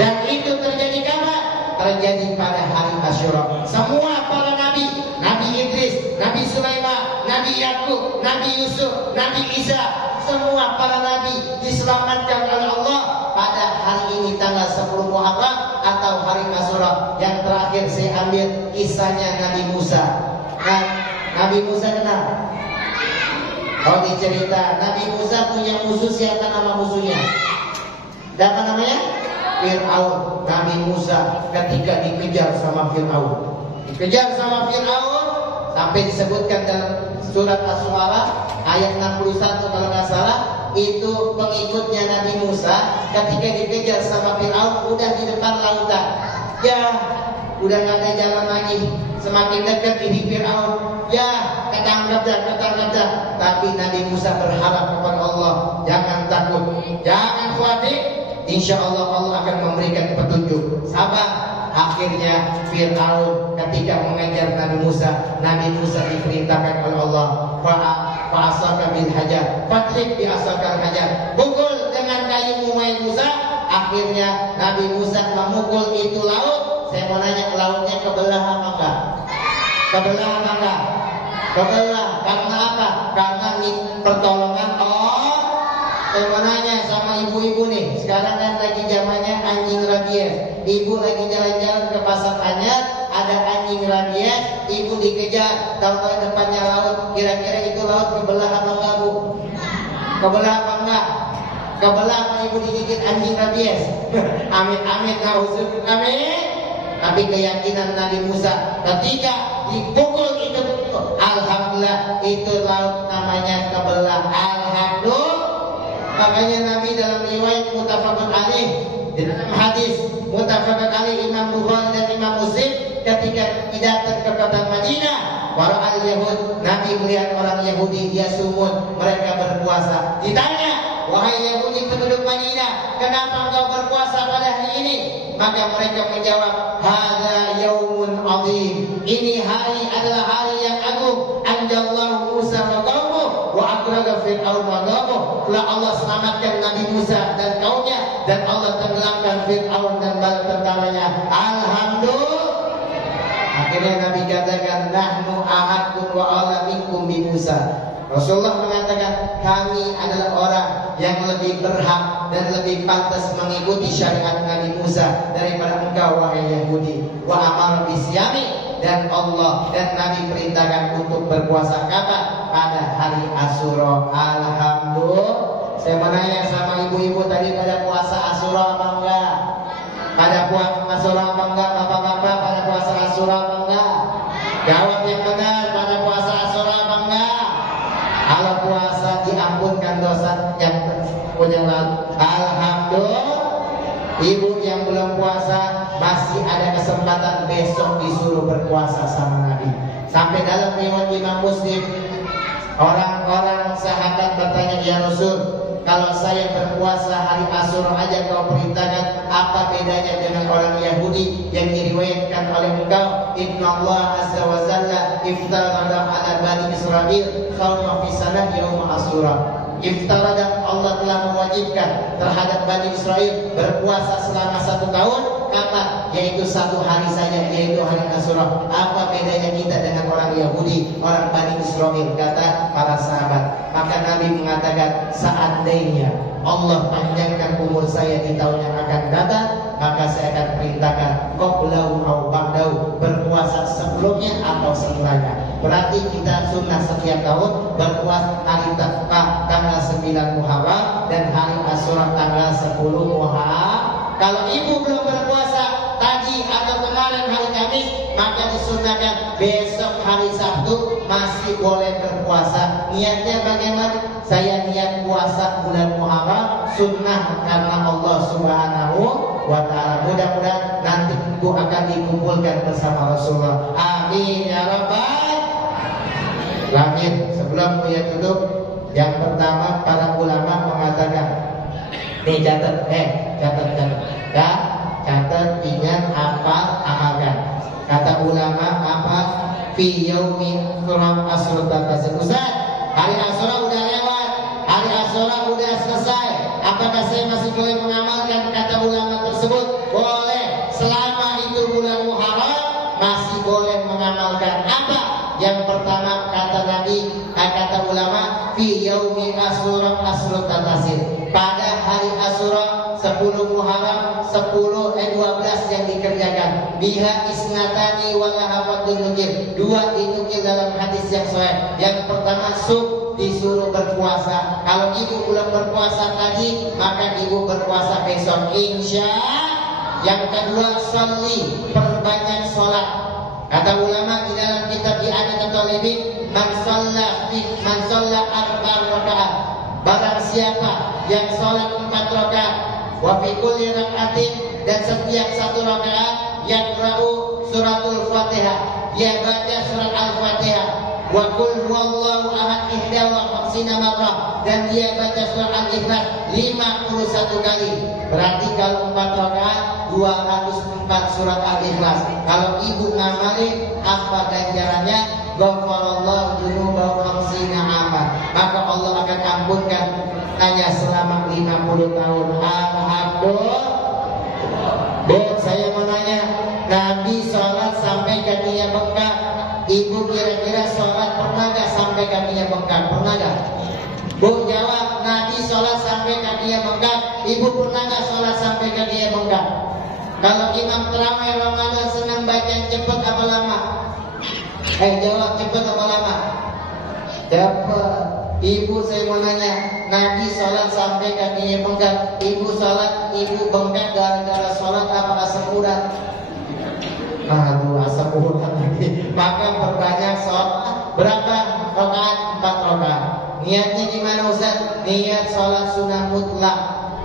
Dan itu terjadi kapan? Terjadi pada hari Asyura. Semua para nabi, Nabi Idris, Nabi Sulaiman, Nabi Yakub, Nabi Yusuf, Nabi Isa, semua para nabi diselamatkan oleh Allah pada hari ini tanggal 10 Muharram atau hari Asyura. Yang terakhir saya ambil kisahnya Nabi Musa. Nah, Nabi Musa kenal? Kalau dicerita, Nabi Musa punya musuh, siapa nama musuhnya? Dan apa namanya? Fir'aun. Nabi Musa ketika dikejar sama Fir'aun, sampai disebutkan dalam surat As-Suara ayat 61 kalau nggak salah, itu pengikutnya Nabi Musa ketika dikejar sama Fir'aun udah di depan lautan. Ya, udah nggak ada jalan lagi. Semakin dekat ini Fir'aun, ya ketangkap dah. Tapi Nabi Musa berharap kepada Allah, jangan takut, jangan khawatir. Insya Allah Allah akan memberikan petunjuk. Sabar. Akhirnya Fir'aun ketika mengejar Nabi Musa diperintahkan oleh Allah, fa'asaka bil hajar, fatrib bi asakal hajar, pukul dengan kayumu wahai Musa. Akhirnya Nabi Musa memukul itu laut. Saya mau nanya, lautnya kebelah apa enggak? Kebelah. Karena apa? Karena pertolongan Allah. Saya mau nanya sama ibu-ibu nih, sekarang kan lagi zamannya anjing rabies. Ibu lagi jalan-jalan ke pasar Anyar, ada anjing rabies, ibu dikejar, tahu-tahu depannya laut. Kira-kira itu laut kebelah apa enggak, Bu? Kebelah apa enggak? Kebelah apa ibu digigit anjing rabies? Amin, nauzubillah, amin. Tapi keyakinan Nabi Musa ketika dipukul itu, alhamdulillah itu laut namanya kebelah. Alhamdulillah. Makanya Nabi dalam riwayat muttafaqun alaih, dalam hadis muttafaqun alaih Imam Bukhari dan Imam Muslim, ketika datang ke kota Madinah, para al-Yahud, Nabi melihat orang Yahudi dia sumun, mereka berpuasa. Ditanya, wahai Yahudi penduduk Madinah, kenapa engkau berpuasa pada hari ini? Maka mereka menjawab, hadza yaumun azim, ini hari adalah hari yang agung. Anjallahu Musa wa qaumahu wa akhraja Fir'aun wa qaumahu. Telah Allah selamatkan Nabi Musa dan kaumnya, dan Allah tenggelamkan Fir'aun dan bala tentaranya. Alhamdulillah. Akhirnya Nabi katakan, nahnu ahadun wa ala minkum bi Musa. Rasulullah mengatakan, kami adalah orang yang lebih berhak dan lebih pantas mengikuti syariat Nabi Musa daripada engkau wahai Yahudi. Wa amar bisyami, dan Allah dan Nabi perintahkan untuk berpuasa kapan? Pada hari Asyura. Alhamdulillah. Saya menanya sama ibu-ibu tadi pada puasa Asyura. lewat. Alhamdulillah, ibu yang belum puasa masih ada kesempatan besok disuruh berpuasa sama Nabi. Sampai dalam riwayat Imam Muslim, orang-orang sahabat bertanya, ya Rasul, kalau saya berpuasa hari Asyura aja kau perintahkan, apa bedanya dengan orang Yahudi yang diriwayatkan oleh engkau? Inna Allah azza wa jalla iftarada ala bani Israel shauma fi sanah yaum Asyura. Iftarada, Allah telah mewajibkan terhadap Bani Israel berpuasa selama 1 tahun. Apa? Yaitu 1 hari saja, yaitu hari Asyura. Apa bedanya kita dengan orang Yahudi, orang Bani Israel? Kata para sahabat. Maka Nabi mengatakan, seandainya Allah panjangkan umur saya di tahun yang akan datang, maka saya akan perintahkan qoblau au ba'dau, berpuasa sebelumnya atau setelahnya. Berarti kita sunnah setiap tahun berpuasa hari tanggal 9 Muharram dan hari Asyura tanggal 10 Muharram. Kalau ibu belum berpuasa tadi atau kemarin hari Kamis, maka disunahkan besok hari Sabtu masih boleh berpuasa. Niatnya bagaimana? Saya niat puasa bulan Muharram, sunnah karena Allah Subhanahu wa ta'ala. Mudah-mudahan nanti ibu akan dikumpulkan bersama Rasulullah. Amin ya rabbal alamin. Sebelum Buya tutup, yang pertama para ulama mengatakan, nih catat, ya, catat, ingat, hafal, amalkan. Kata ulama apa? Fi yaumin suram asrata tasir. Ustaz, hari Asyura udah lewat, hari Asyura udah selesai. Apakah saya masih boleh mengamalkan kata ulama tersebut? Boleh, selama itu bulan Muharram masih boleh mengamalkan. Apa? Yang pertama kata Nabi, kata ulama, fi yaumi Asyura asrata tasir. Pada hari Asyura 10 Muharram 12 yang dikerjakan. Biha isnatani walaha fadlun nukil. 2 dinukil dalam hadis yang sahih. Yang pertama disuruh berpuasa. Kalau ibu belum berpuasa tadi, maka ibu berpuasa besok insya. Yang kedua, sholli, perbanyak sholat. Kata ulama di dalam kitab I'anatul Talibin, man shalla arba'an rakaat. Barang siapa yang sholat 4 rakaat, wa fi kulli rakaatin, dan setiap 1 rakaat yaqra'u suratul Fatihah, dia baca surat Al-Fatihah, wa qul huwallahu ahad 51 marrah, dan dia baca surat Al-Ikhlas 51 kali. Berarti kalau 4 rakaat 204 surat Al-Ikhlas. Kalau ibu ngamalin, apa ganjarannya? Ghafarallahu dzunuba 50 aman. Maka Allah akan ampunkan hanya selama 50 tahun. Alhamdulillah. Bu, saya mau nanya, Nabi sholat sampai kakinya bengkak. Ibu kira-kira sholat pernah gak sampai kakinya bengkak? Pernah gak? Bu jawab, Nabi sholat sampai kakinya bengkak. Ibu pernah gak sholat sampai kakinya bengkak? Kalau imam terawih Ramadan senang baca cepat apa lama? Jawab, cepat apa lama? Cepat. Ibu, saya mau nanya, Nabi sholat sampai kakinya bengkak. Ibu sholat, ibu bengkak gara-gara sholat apa asam urat? Aduh, asam urat lagi. Maka perbanyak sholat. Berapa rakaat? 4 rakaat. Niatnya gimana Ustaz? Niat sholat sunnah mutlak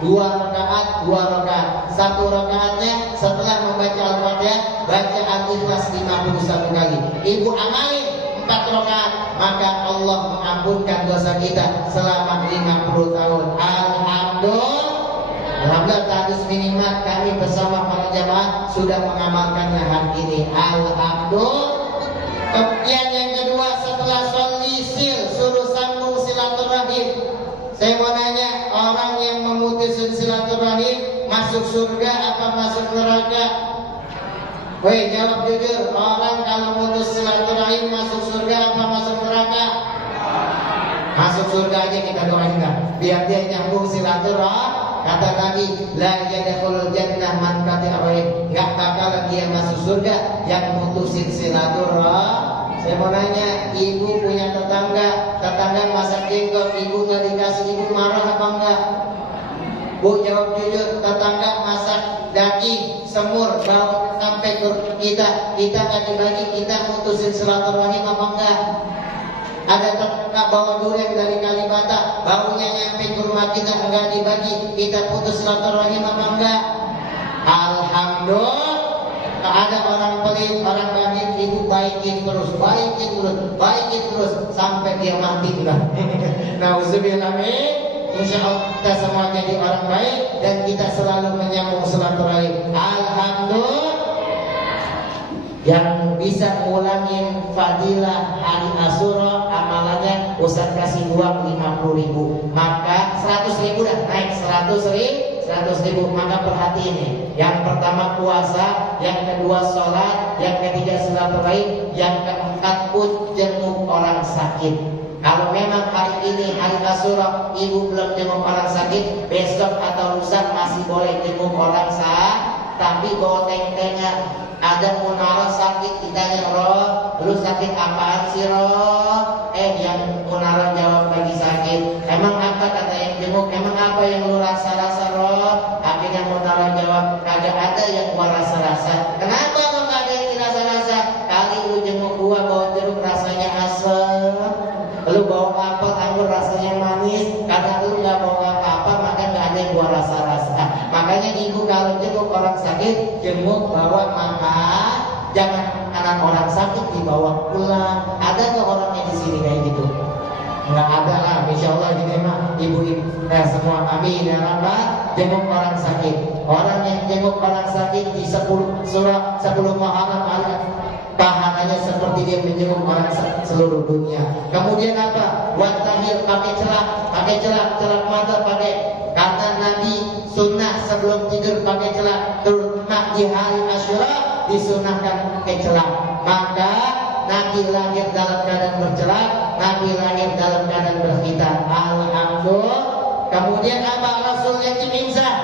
2 rakaat, 2 rakaat. 1 rakaatnya setelah membaca Al-Fatihah, baca Al-Ikhlas 51 kali. Ibu amalin 4 rakaat, maka Allah mengampunkan dosa kita selama 50 tahun. Alhamdulillah. Alhamdulillah, tadus minimal kami bersama para jamaah sudah mengamalkannya hari ini. Alhamdulillah. Kemudian yang kedua, setelah sholli suruh sambung silaturahim. Saya mau nanya, orang yang memutus silaturahim masuk surga apa masuk neraka? Woi, jawab jujur. Orang kalau memutus silaturahim masuk surga apa masuk neraka? Masuk surga aja kita doain dah, biar dia nyambung silaturahim. Kata Nabi, la yadkhulul jannah man qati'a rahim. Enggak bakalan dia masuk surga yang mutusin silaturahim. Saya mau nanya, ibu punya tetangga masak jengkol, ibu nggak dikasih, ibu marah apa enggak? Bu jawab jujur, tetangga masak daging semur bawa sampai ke kita nggak dibagi, kita mutusin silaturahim apa enggak? Ada tetangga bawa durian dari Kalibata, baunya nyampe ke rumah kita enggak dibagi, kita putus silaturahim apa enggak? Alhamdulillah. Ada orang pelit, orang baik, ibu baikin terus sampai dia mati udah. Nauzubillah min. Insya Allah kita semua jadi orang baik dan kita selalu menyambung silaturahim. Alhamdulillah. Yang bisa ngulangin fadilah hari Asyura amalannya Ustaz kasih uang 50.000, maka 100.000 dah naik 100.000. Maka perhatiin nih, yang pertama puasa, yang kedua sholat, yang ketiga silaturahim, yang keempat pun jenguk orang sakit. Kalau memang hari ini hari Asyura ibu belum jenguk orang sakit, besok atau lusa masih boleh jenguk orang sakit. Tapi bawa teng-tengan. Ada munara sakit, ditanya, Roh, lu sakit apaan sih, Roh? Yang munara jawab lagi sakit. Emang apa kata yang jenguk? Emang apa yang lu rasa-rasa, Roh? Akhirnya munara jawab, kagak ada yang gua rasa-rasa. Kenapa lu gak ada yang dirasa-rasa? Kali lu jenguk gua bawa jeruk rasanya asam, lu bawa apel anggur rasanya manis. Karena lu gak bawa apa-apa, maka gak ada yang gua rasa-rasa. Makanya ibu kalau jenguk orang sakit, jenguk bawa makan, jangan anak orang sakit dibawa pulang. Ada nggak orangnya di sini kayak gitu? Nggak ada lah, insya Allah gini mah ibu-ibu semua amin ya rabbal. Jenguk orang sakit, orang yang jenguk orang sakit di 10 surah 10 Muharram pahalanya seperti dia menjenguk orang seluruh dunia. Kemudian apa? Watahil pakai celak mata pakai. Kata Nabi sunnah sebelum tidur pakai celak, terutama di hari Asyura disunahkan pakai celak. Maka Nabi lahir dalam keadaan bercelak, Nabi lahir dalam keadaan berkhitan. Alhamdulillah. Kemudian apa? Rasul yatim insaf.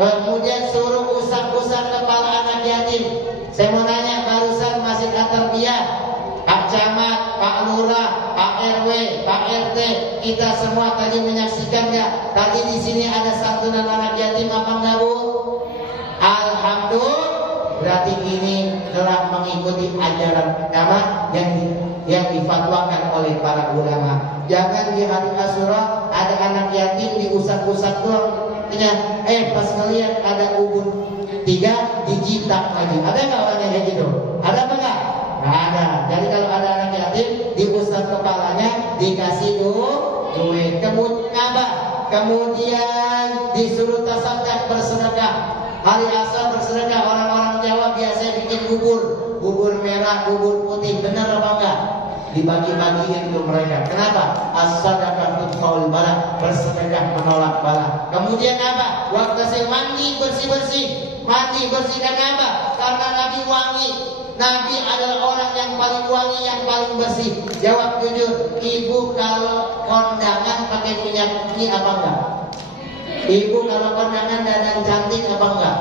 Kemudian suruh usap-usap kepala anak yatim. Saya mau nanya, barusan masih Tarbiyah, Pak Camat, Pak Lurah, Pak RW, Pak RT, kita semua tadi menyaksikan nggak? Tadi di sini ada santunan anak yatim apa enggak, Bu? Alhamdulillah. Berarti ini telah mengikuti ajaran agama yang difatwakan oleh para ulama. Jangan di hari Asyura ada anak yatim diusap-usap doang. Pas ngeliat ada ubun 3 dijitak lagi. Ada nggak orang yang kayak gitu? Ada apa nggak? Nggak ada. Jadi kalau ada anak yatim diusap kepalanya, dikasih duit. Kemudian apa? Kemudian disuruh tasaddaq, bersedekah. Hari Asyura bersedekah. Orang-orang Jawa biasanya bikin bubur merah, bubur putih. Benar apa enggak? Dibagi-bagiin untuk mereka. Kenapa? As-sadaqah tudfaul bala, bersedekah menolak bala. Kemudian apa? Waktu saya mandi bersih-bersih. Mandi bersihkan apa? Karena Nabi wangi. Nabi adalah orang yang paling wangi, yang paling bersih. Jawab jujur, ibu kalau kondangan pakai minyak ini apa enggak? Ibu kalau kondangan dandan cantik apa enggak?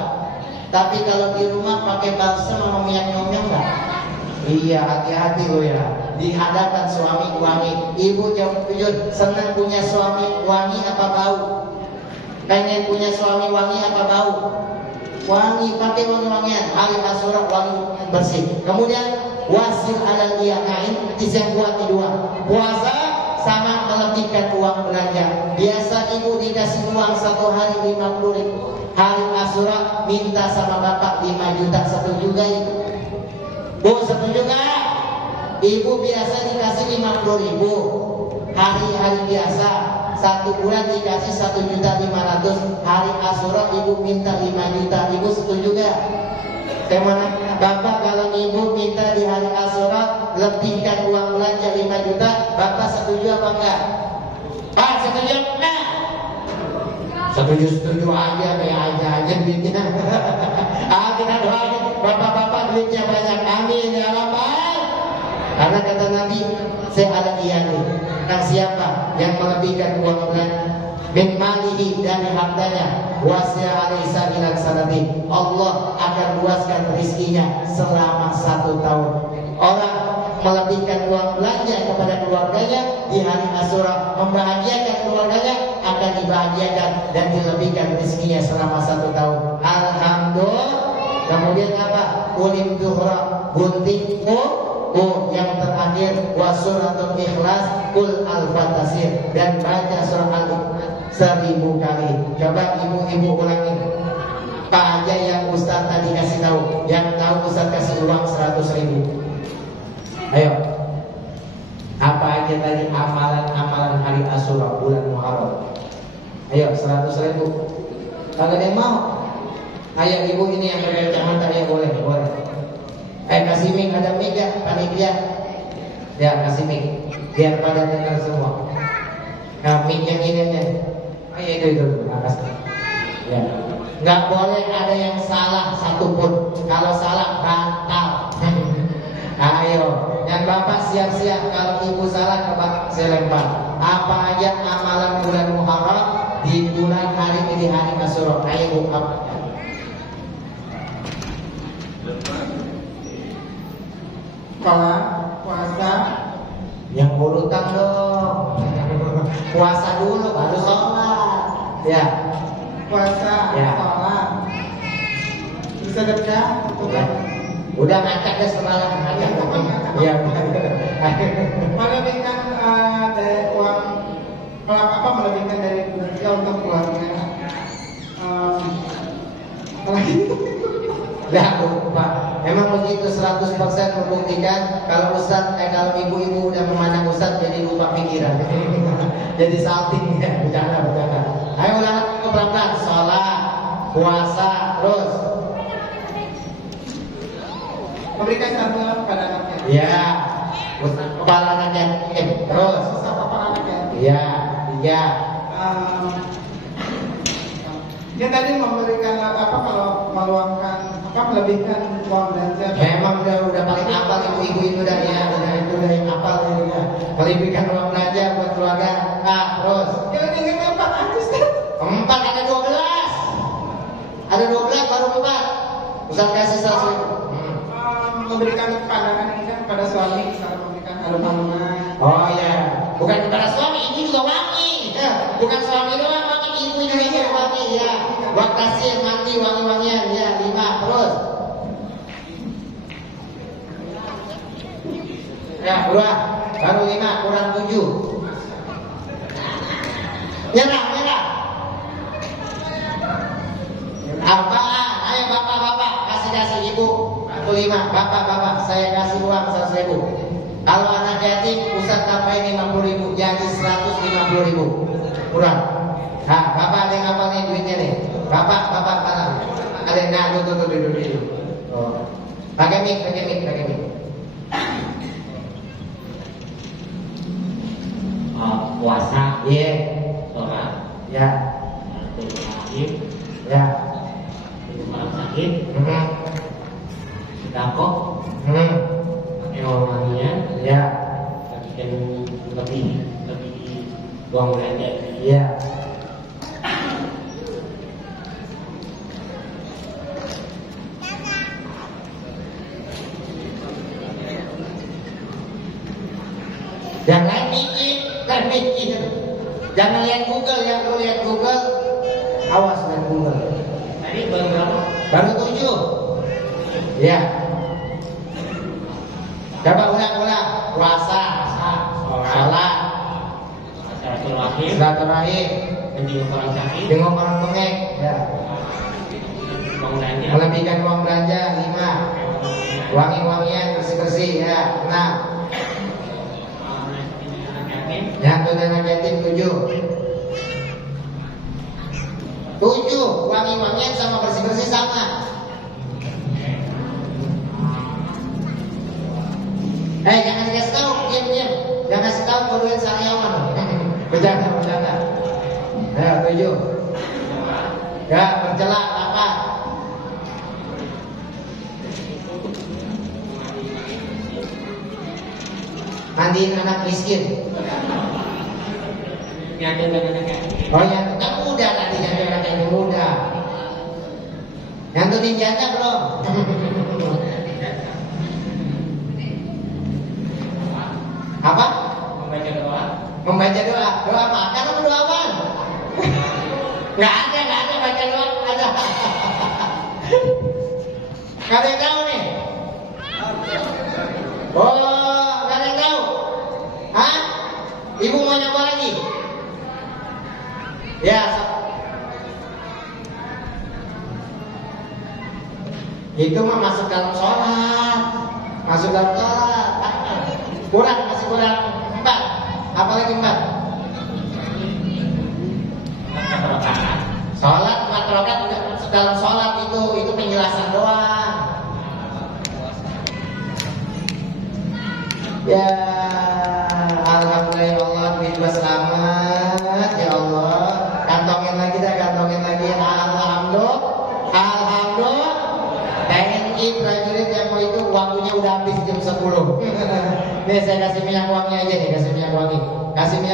Tapi kalau di rumah pakai balsam sama minyak nyong-nyong enggak? Iya, hati-hati lo ya. Di hadapan suami wangi. Ibu jawab jujur, senang punya suami wangi apa bau? Pengen punya suami wangi apa bau? Wangi, pakai wangi-wangian. Hari Asyura wangi bersih. Kemudian wasil alal iyakain, yang kuat di 2. Puasa sama melebihkan uang belanja. Biasa ibu dikasih uang 1 hari 50.000. Hari Asyura minta sama bapak 5 juta. Setuju gak ibu? Bu, setuju gak? Ibu biasa dikasih 50.000. Hari-hari biasa 1 bulan dikasih 1.500.000. Hari Asyura ibu minta 5 juta. Ibu setuju gak? Kemana? Bapak kalau ibu minta di hari Asyura lebihkan uang belanja 5 juta, bapak setuju apa enggak? Pak, setuju enggak? Setuju aja, kayak aja duitnya. Kita doain bapak-bapak duitnya banyak. Amin ya rabbal. Karena kata Nabi, saya ada iyani. Nah siapa yang melebihkan uang belanja min malihi, dari hartanya, wasya alaisa ilan sanati, Allah akan luaskan rizkinya selama 1 tahun. Orang melebihkan uang belanja kepada keluarganya di hari Asyura, membahagiakan keluarganya, akan dibahagiakan dan dilebihkan rizkinya selama 1 tahun. Alhamdulillah. Kemudian apa? Ulim duhra, gunting yang terakhir Al-Akhir wa suratul Ikhlas kul al-Fatasir, dan baca surah Al-Ikhlas 1000 kali. Coba ibu-ibu ulangi. Apa aja yang Ustaz tadi kasih tahu? Yang tahu Ustaz kasih uang 100.000. Ayo. Apa aja tadi amalan-amalan hari Asyura bulan Muharram? Ayo 100.000. Kalau ada yang mau? Ayo ibu ini yang berkacang mata ya, boleh. Kasih mic, ada mic ya panitia? Ya kasih mic biar pada dengar semua. Nah mic yang ini aja. Ayo itu makasih. Ya. Nggak boleh ada yang salah satupun. Kalau salah batal. Ayo, yang bapak siap-siap. Kalau ibu salah, bapak saya lempar. Apa aja amalan bulan Muharram di bulan hari ini, di hari Asyura? Ayo bu, Sholat, puasa. yang urutan dong. Puasa dulu baru sholat. Ya. Puasa, Ya. sholat. Bersedekah, Ya. Udah ngacak deh semalam, ngacak. Iya. melebihkan dari uang, melebihkan dari belanja untuk keluarga. Apalagi Lah Pak, emang begitu 100% membuktikan kalau kalau ibu-ibu udah memandang Ustaz jadi lupa pikiran. Jadi salting ya, bercanda. Ayo ulang pelan-pelan, sholat, puasa, terus memberikan santunan kepada anaknya. ya, kepala anaknya, terus Susah kepala anaknya. ya, tiga. Dia tadi memberikan kalau meluangkan melebihkan uang belanja. Memang udah paling apal ibu-ibu itu udah yang apal itu ya. Melebihkan uang belanja buat keluarga. Nah, terus Jangan ingat 4 aja. 4 ada 12. Ada 12 baru 4. Ustaz kasih 100.000. Memberikan pandangan indah kepada suami, misalnya memberikan harum-haruman. Oh iya, bukan kepada suami, ini juga wangi. Bukan suami doang wangi, ibu juga ikut wangi ya. Buat kasih mandi wangi-wangian ya, 5 terus. Ya, 2, baru 5, kurang 7. Nyerah. Apaan? Ayo bapak, kasih ibu. 5, bapak, saya kasih uang 100.000. Kalau anak yatim, Ustaz tambahin 50.000, jadi 150.000. Kurang. Nah, bapak ada yang ngapal nih duitnya nih. Bapak mana? Ada yang tuh duduk. Oh. Pakai mic. Puasa, Iya. sholat, Ya. rahim, Ya. orang sakit, sedekah, pakai uangnya, Ya. bagikan lebih uang belanja. Ya. Jangan mikir. Jangan lihat Google ya, lu lihat Google. Awas lihat Google. Tadi baru berapa? Baru 7. Ya. Coba ulang. Puasa, sholat, silaturahim, menjenguk orang sakit, jenguk orang bengek. Ya. uang belanja, Melebihkan uang belanja 5. Wangi-wangian, bersih-bersih ya. 6. Nyantun anak yatim 7. 7. Wangi-wangian sama bersih-bersih sama. Jangan dikasih tahu, diam. Jangan kasih tahu keluar sariawan. Bercanda. Ayo 7. Ya, bercela 8. Mandiin anak miskin. nyantun anaknya. Oh ya, kan udah tadi nyantun anak yang muda. Nyantunin janda belum? Apa? Membaca doa. Membaca doa. Doa apa? Karena berdoa apa? Nggak ada baca doa. Ada. Nggak ada yang tahu nih. Oh, nggak ada yang tahu. Ibu mau nyoba lagi? Ya. Itu mah masuk dalam sholat. Masuk dalam sholat. Kurang, masih kurang 4. Apalagi 4? Sholat 4 rakaat udah masuk dalam sholat itu penjelasan doang. Ya, alhamdulillah Allah bebas selamat ya Allah. Kantongin lagi. Alhamdulillah. TNI prajurit yang mau itu waktunya udah habis jam 10. Nih saya kasih minyak wangi aja nih, kasih minyak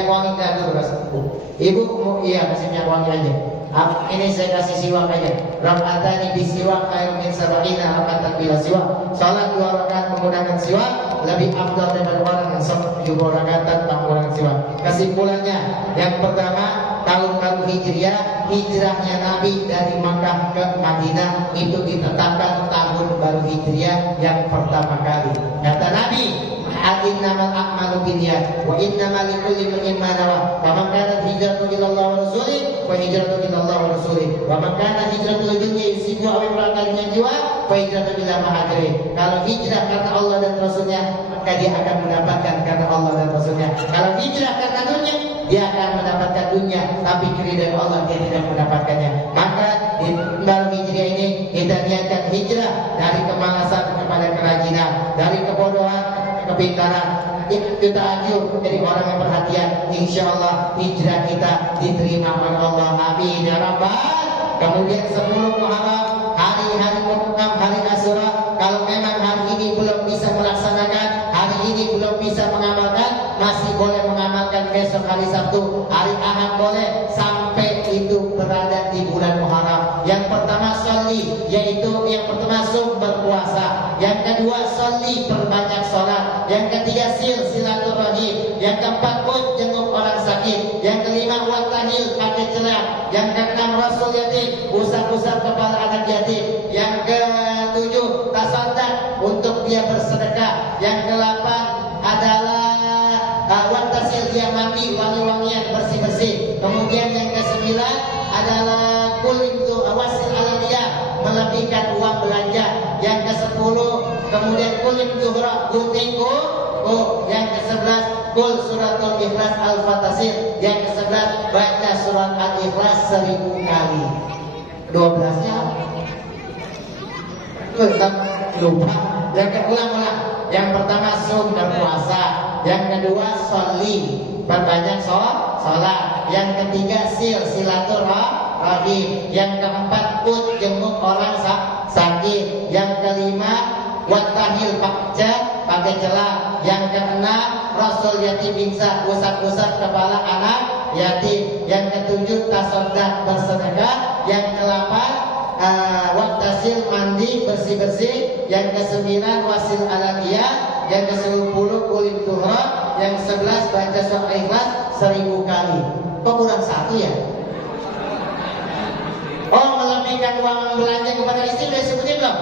wangi dah dulu kasih. Ibu mau kasih minyak wangi aja. Ini saya kasih siwak aja. Rakaatani bisiwak khairun min sab'ina rakaatan bila siwak. Salat 2 rakaat menggunakan siwak lebih afdal daripada orang yang sholat 7 rakaat tanpa menggunakan siwak. Kesimpulannya, yang pertama, tahun Hijriah, hijrahnya Nabi dari Makkah ke Madinah itu ditetapkan tahun baru Hijriah yang pertama kali. Kata Nabi, innamal a'malu binniyat wa innamal likulli imrin ma nawa. Faman kanat hijratuhu ila Allah wa rasulih fa hijratuhu ila Allah wa rasulih. Wa man kanat hijratuhu lidunya yusibuha aw imra'atan yankihuha fa hijratuhu ila ma hajara. Kalau hijrah karena Allah dan Rasulnya, maka dia akan mendapatkan karena Allah dan Rasulnya. Kalau hijrah karena dunia, dia akan mendapatkan dunia, tapi keridhaan Allah dia tidak mendapatkannya. Maka di baru Hijriah ini kita niatkan hijrah dari kemalasan kepada kerajinan, dari kebodohan kepintaran. Kita anjur menjadi orang yang perhatian. Insya Allah hijrah kita diterima oleh Allah. Amin ya Rabbal. Kemudian 10 Muharram, hari-hari Muharram, hari Asyura. Kalau memang hari ini belum bisa melaksanakan, hari ini belum bisa mengamalkan, masih boleh mengamalkan besok hari Sabtu, hari Ahad boleh, sampai itu berada di bulan Muharram. Yang pertama sholli, yaitu yang pertama berpuasa. Yang kedua sholli, perbanyak sholat. Yang ketiga silaturahim. Yang keempat jenguk orang sakit. Yang kelima watahil, pakai celah. Yang keenam rasul yatim, usap-usap kepala anak yatim. Yang ketujuh tasaddaq, untuk dia bersedekah. Yang ke-8 adalah watasil, dia mandi wangi-wangian, bersih-bersih. Kemudian yang ke-9 adalah kulim tu awasil aliyah, melebihkan uang belanja. Yang ke-10 kemudian kulim tuhra guntingku. Yang ke-11 kul suratul ikhlas al-fatasir. Yang ke-11 baca surat al-ikhlas 1000 kali. 12-nya lupa. Yang ulang-ulang. Yang pertama berpuasa. Yang kedua sholli, perbanyak sholat. Yang ketiga silaturahim. Yang keempat jenguk orang sakit. Yang kelima watahil, pakai celah. Yang keenam rasul yatim insa, usap-usap kepala anak yatim. Yang ketujuh tasaddaq, bersedekah. Yang ke-8 wattasil, mandi, bersih-bersih. Yang ke-9 wasil alaliyah. Yang ke-10 kulim tuhra. Yang ke-11 baca surah ikhlas 1000 kali. Kok kurang 1 ya? Melebihkan uang belanja kepada istri udah sebutin belum?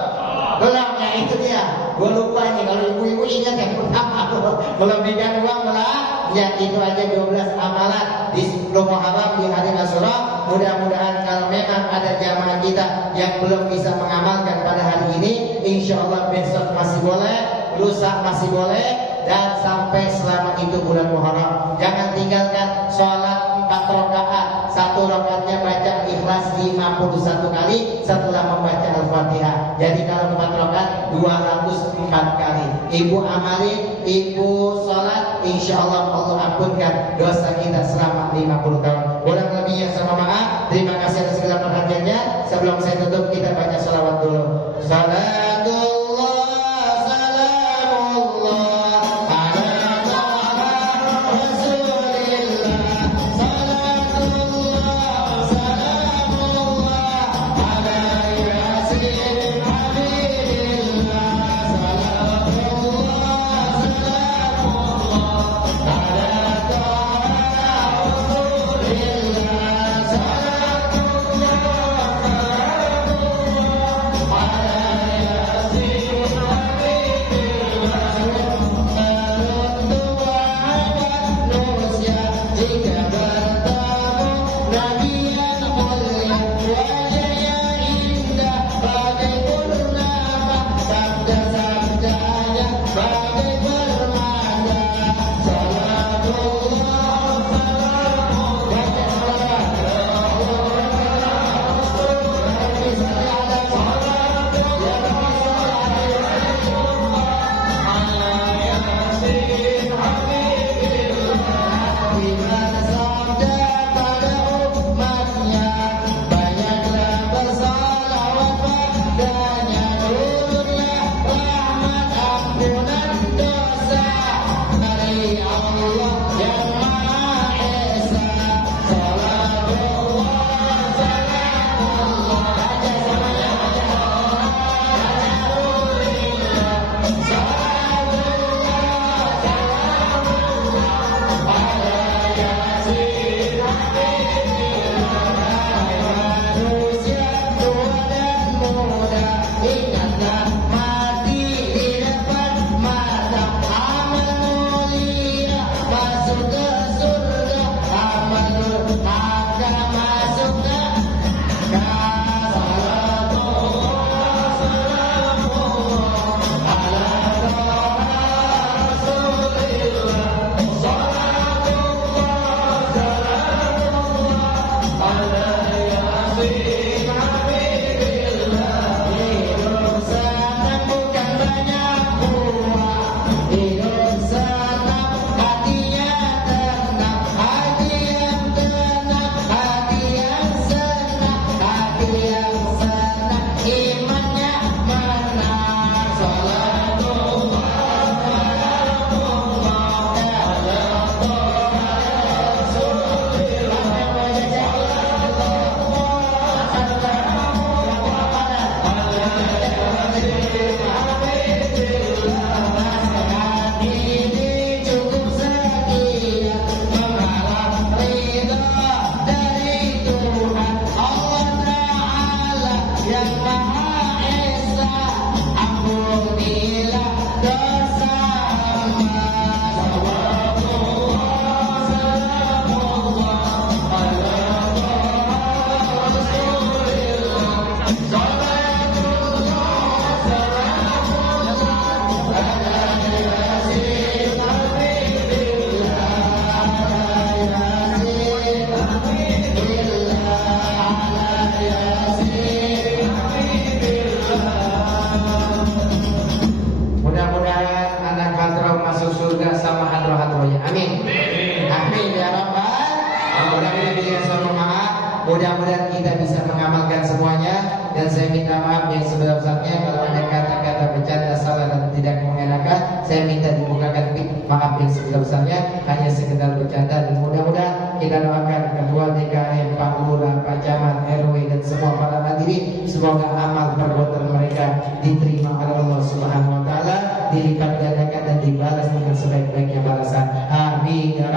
Belum, ya itu dia. Gue lupa nih, kalau ibu-ibu ingat yang pertama. Melebihkan uang belanja, itu aja 12 amalan di 10 Muharram, di hari Asyura. Mudah-mudahan kalau memang ada jamaah kita yang belum bisa mengamalkan pada hari ini, insya Allah besok masih boleh, lusa masih boleh, dan sampai selama itu bulan Muharram. Jangan tinggalkan sholat 4 rakaat. 1 rakaatnya baca ikhlas 51 kali setelah membaca Al-Fatihah. Jadi kalau 4 rakaat 204 kali. Ibu amali, ibu sholat, insya Allah Allah ampunkan dosa kita selama 50 tahun. Kurang lebihnya sama maaf. Terima kasih atas segala perhatiannya. Sebelum saya tutup, kita baca sholawat dulu. Salatullah Mudah-mudahan kita bisa mengamalkan semuanya. Dan saya minta maaf yang sebesar-besarnya kalau ada kata-kata bercanda salah dan tidak mengenakan. Saya minta dibukakan maaf yang sebesar-besarnya, hanya sekedar bercanda. Dan mudah-mudahan kita doakan ketua DKM, Pak Lurah, Pak Camat, RW dan semua para hadirin, semoga amal perbuatan mereka diterima oleh Allah Subhanahu wa taala, dilipat gandakan dan dibalas dengan sebaik-baiknya balasan. Amin.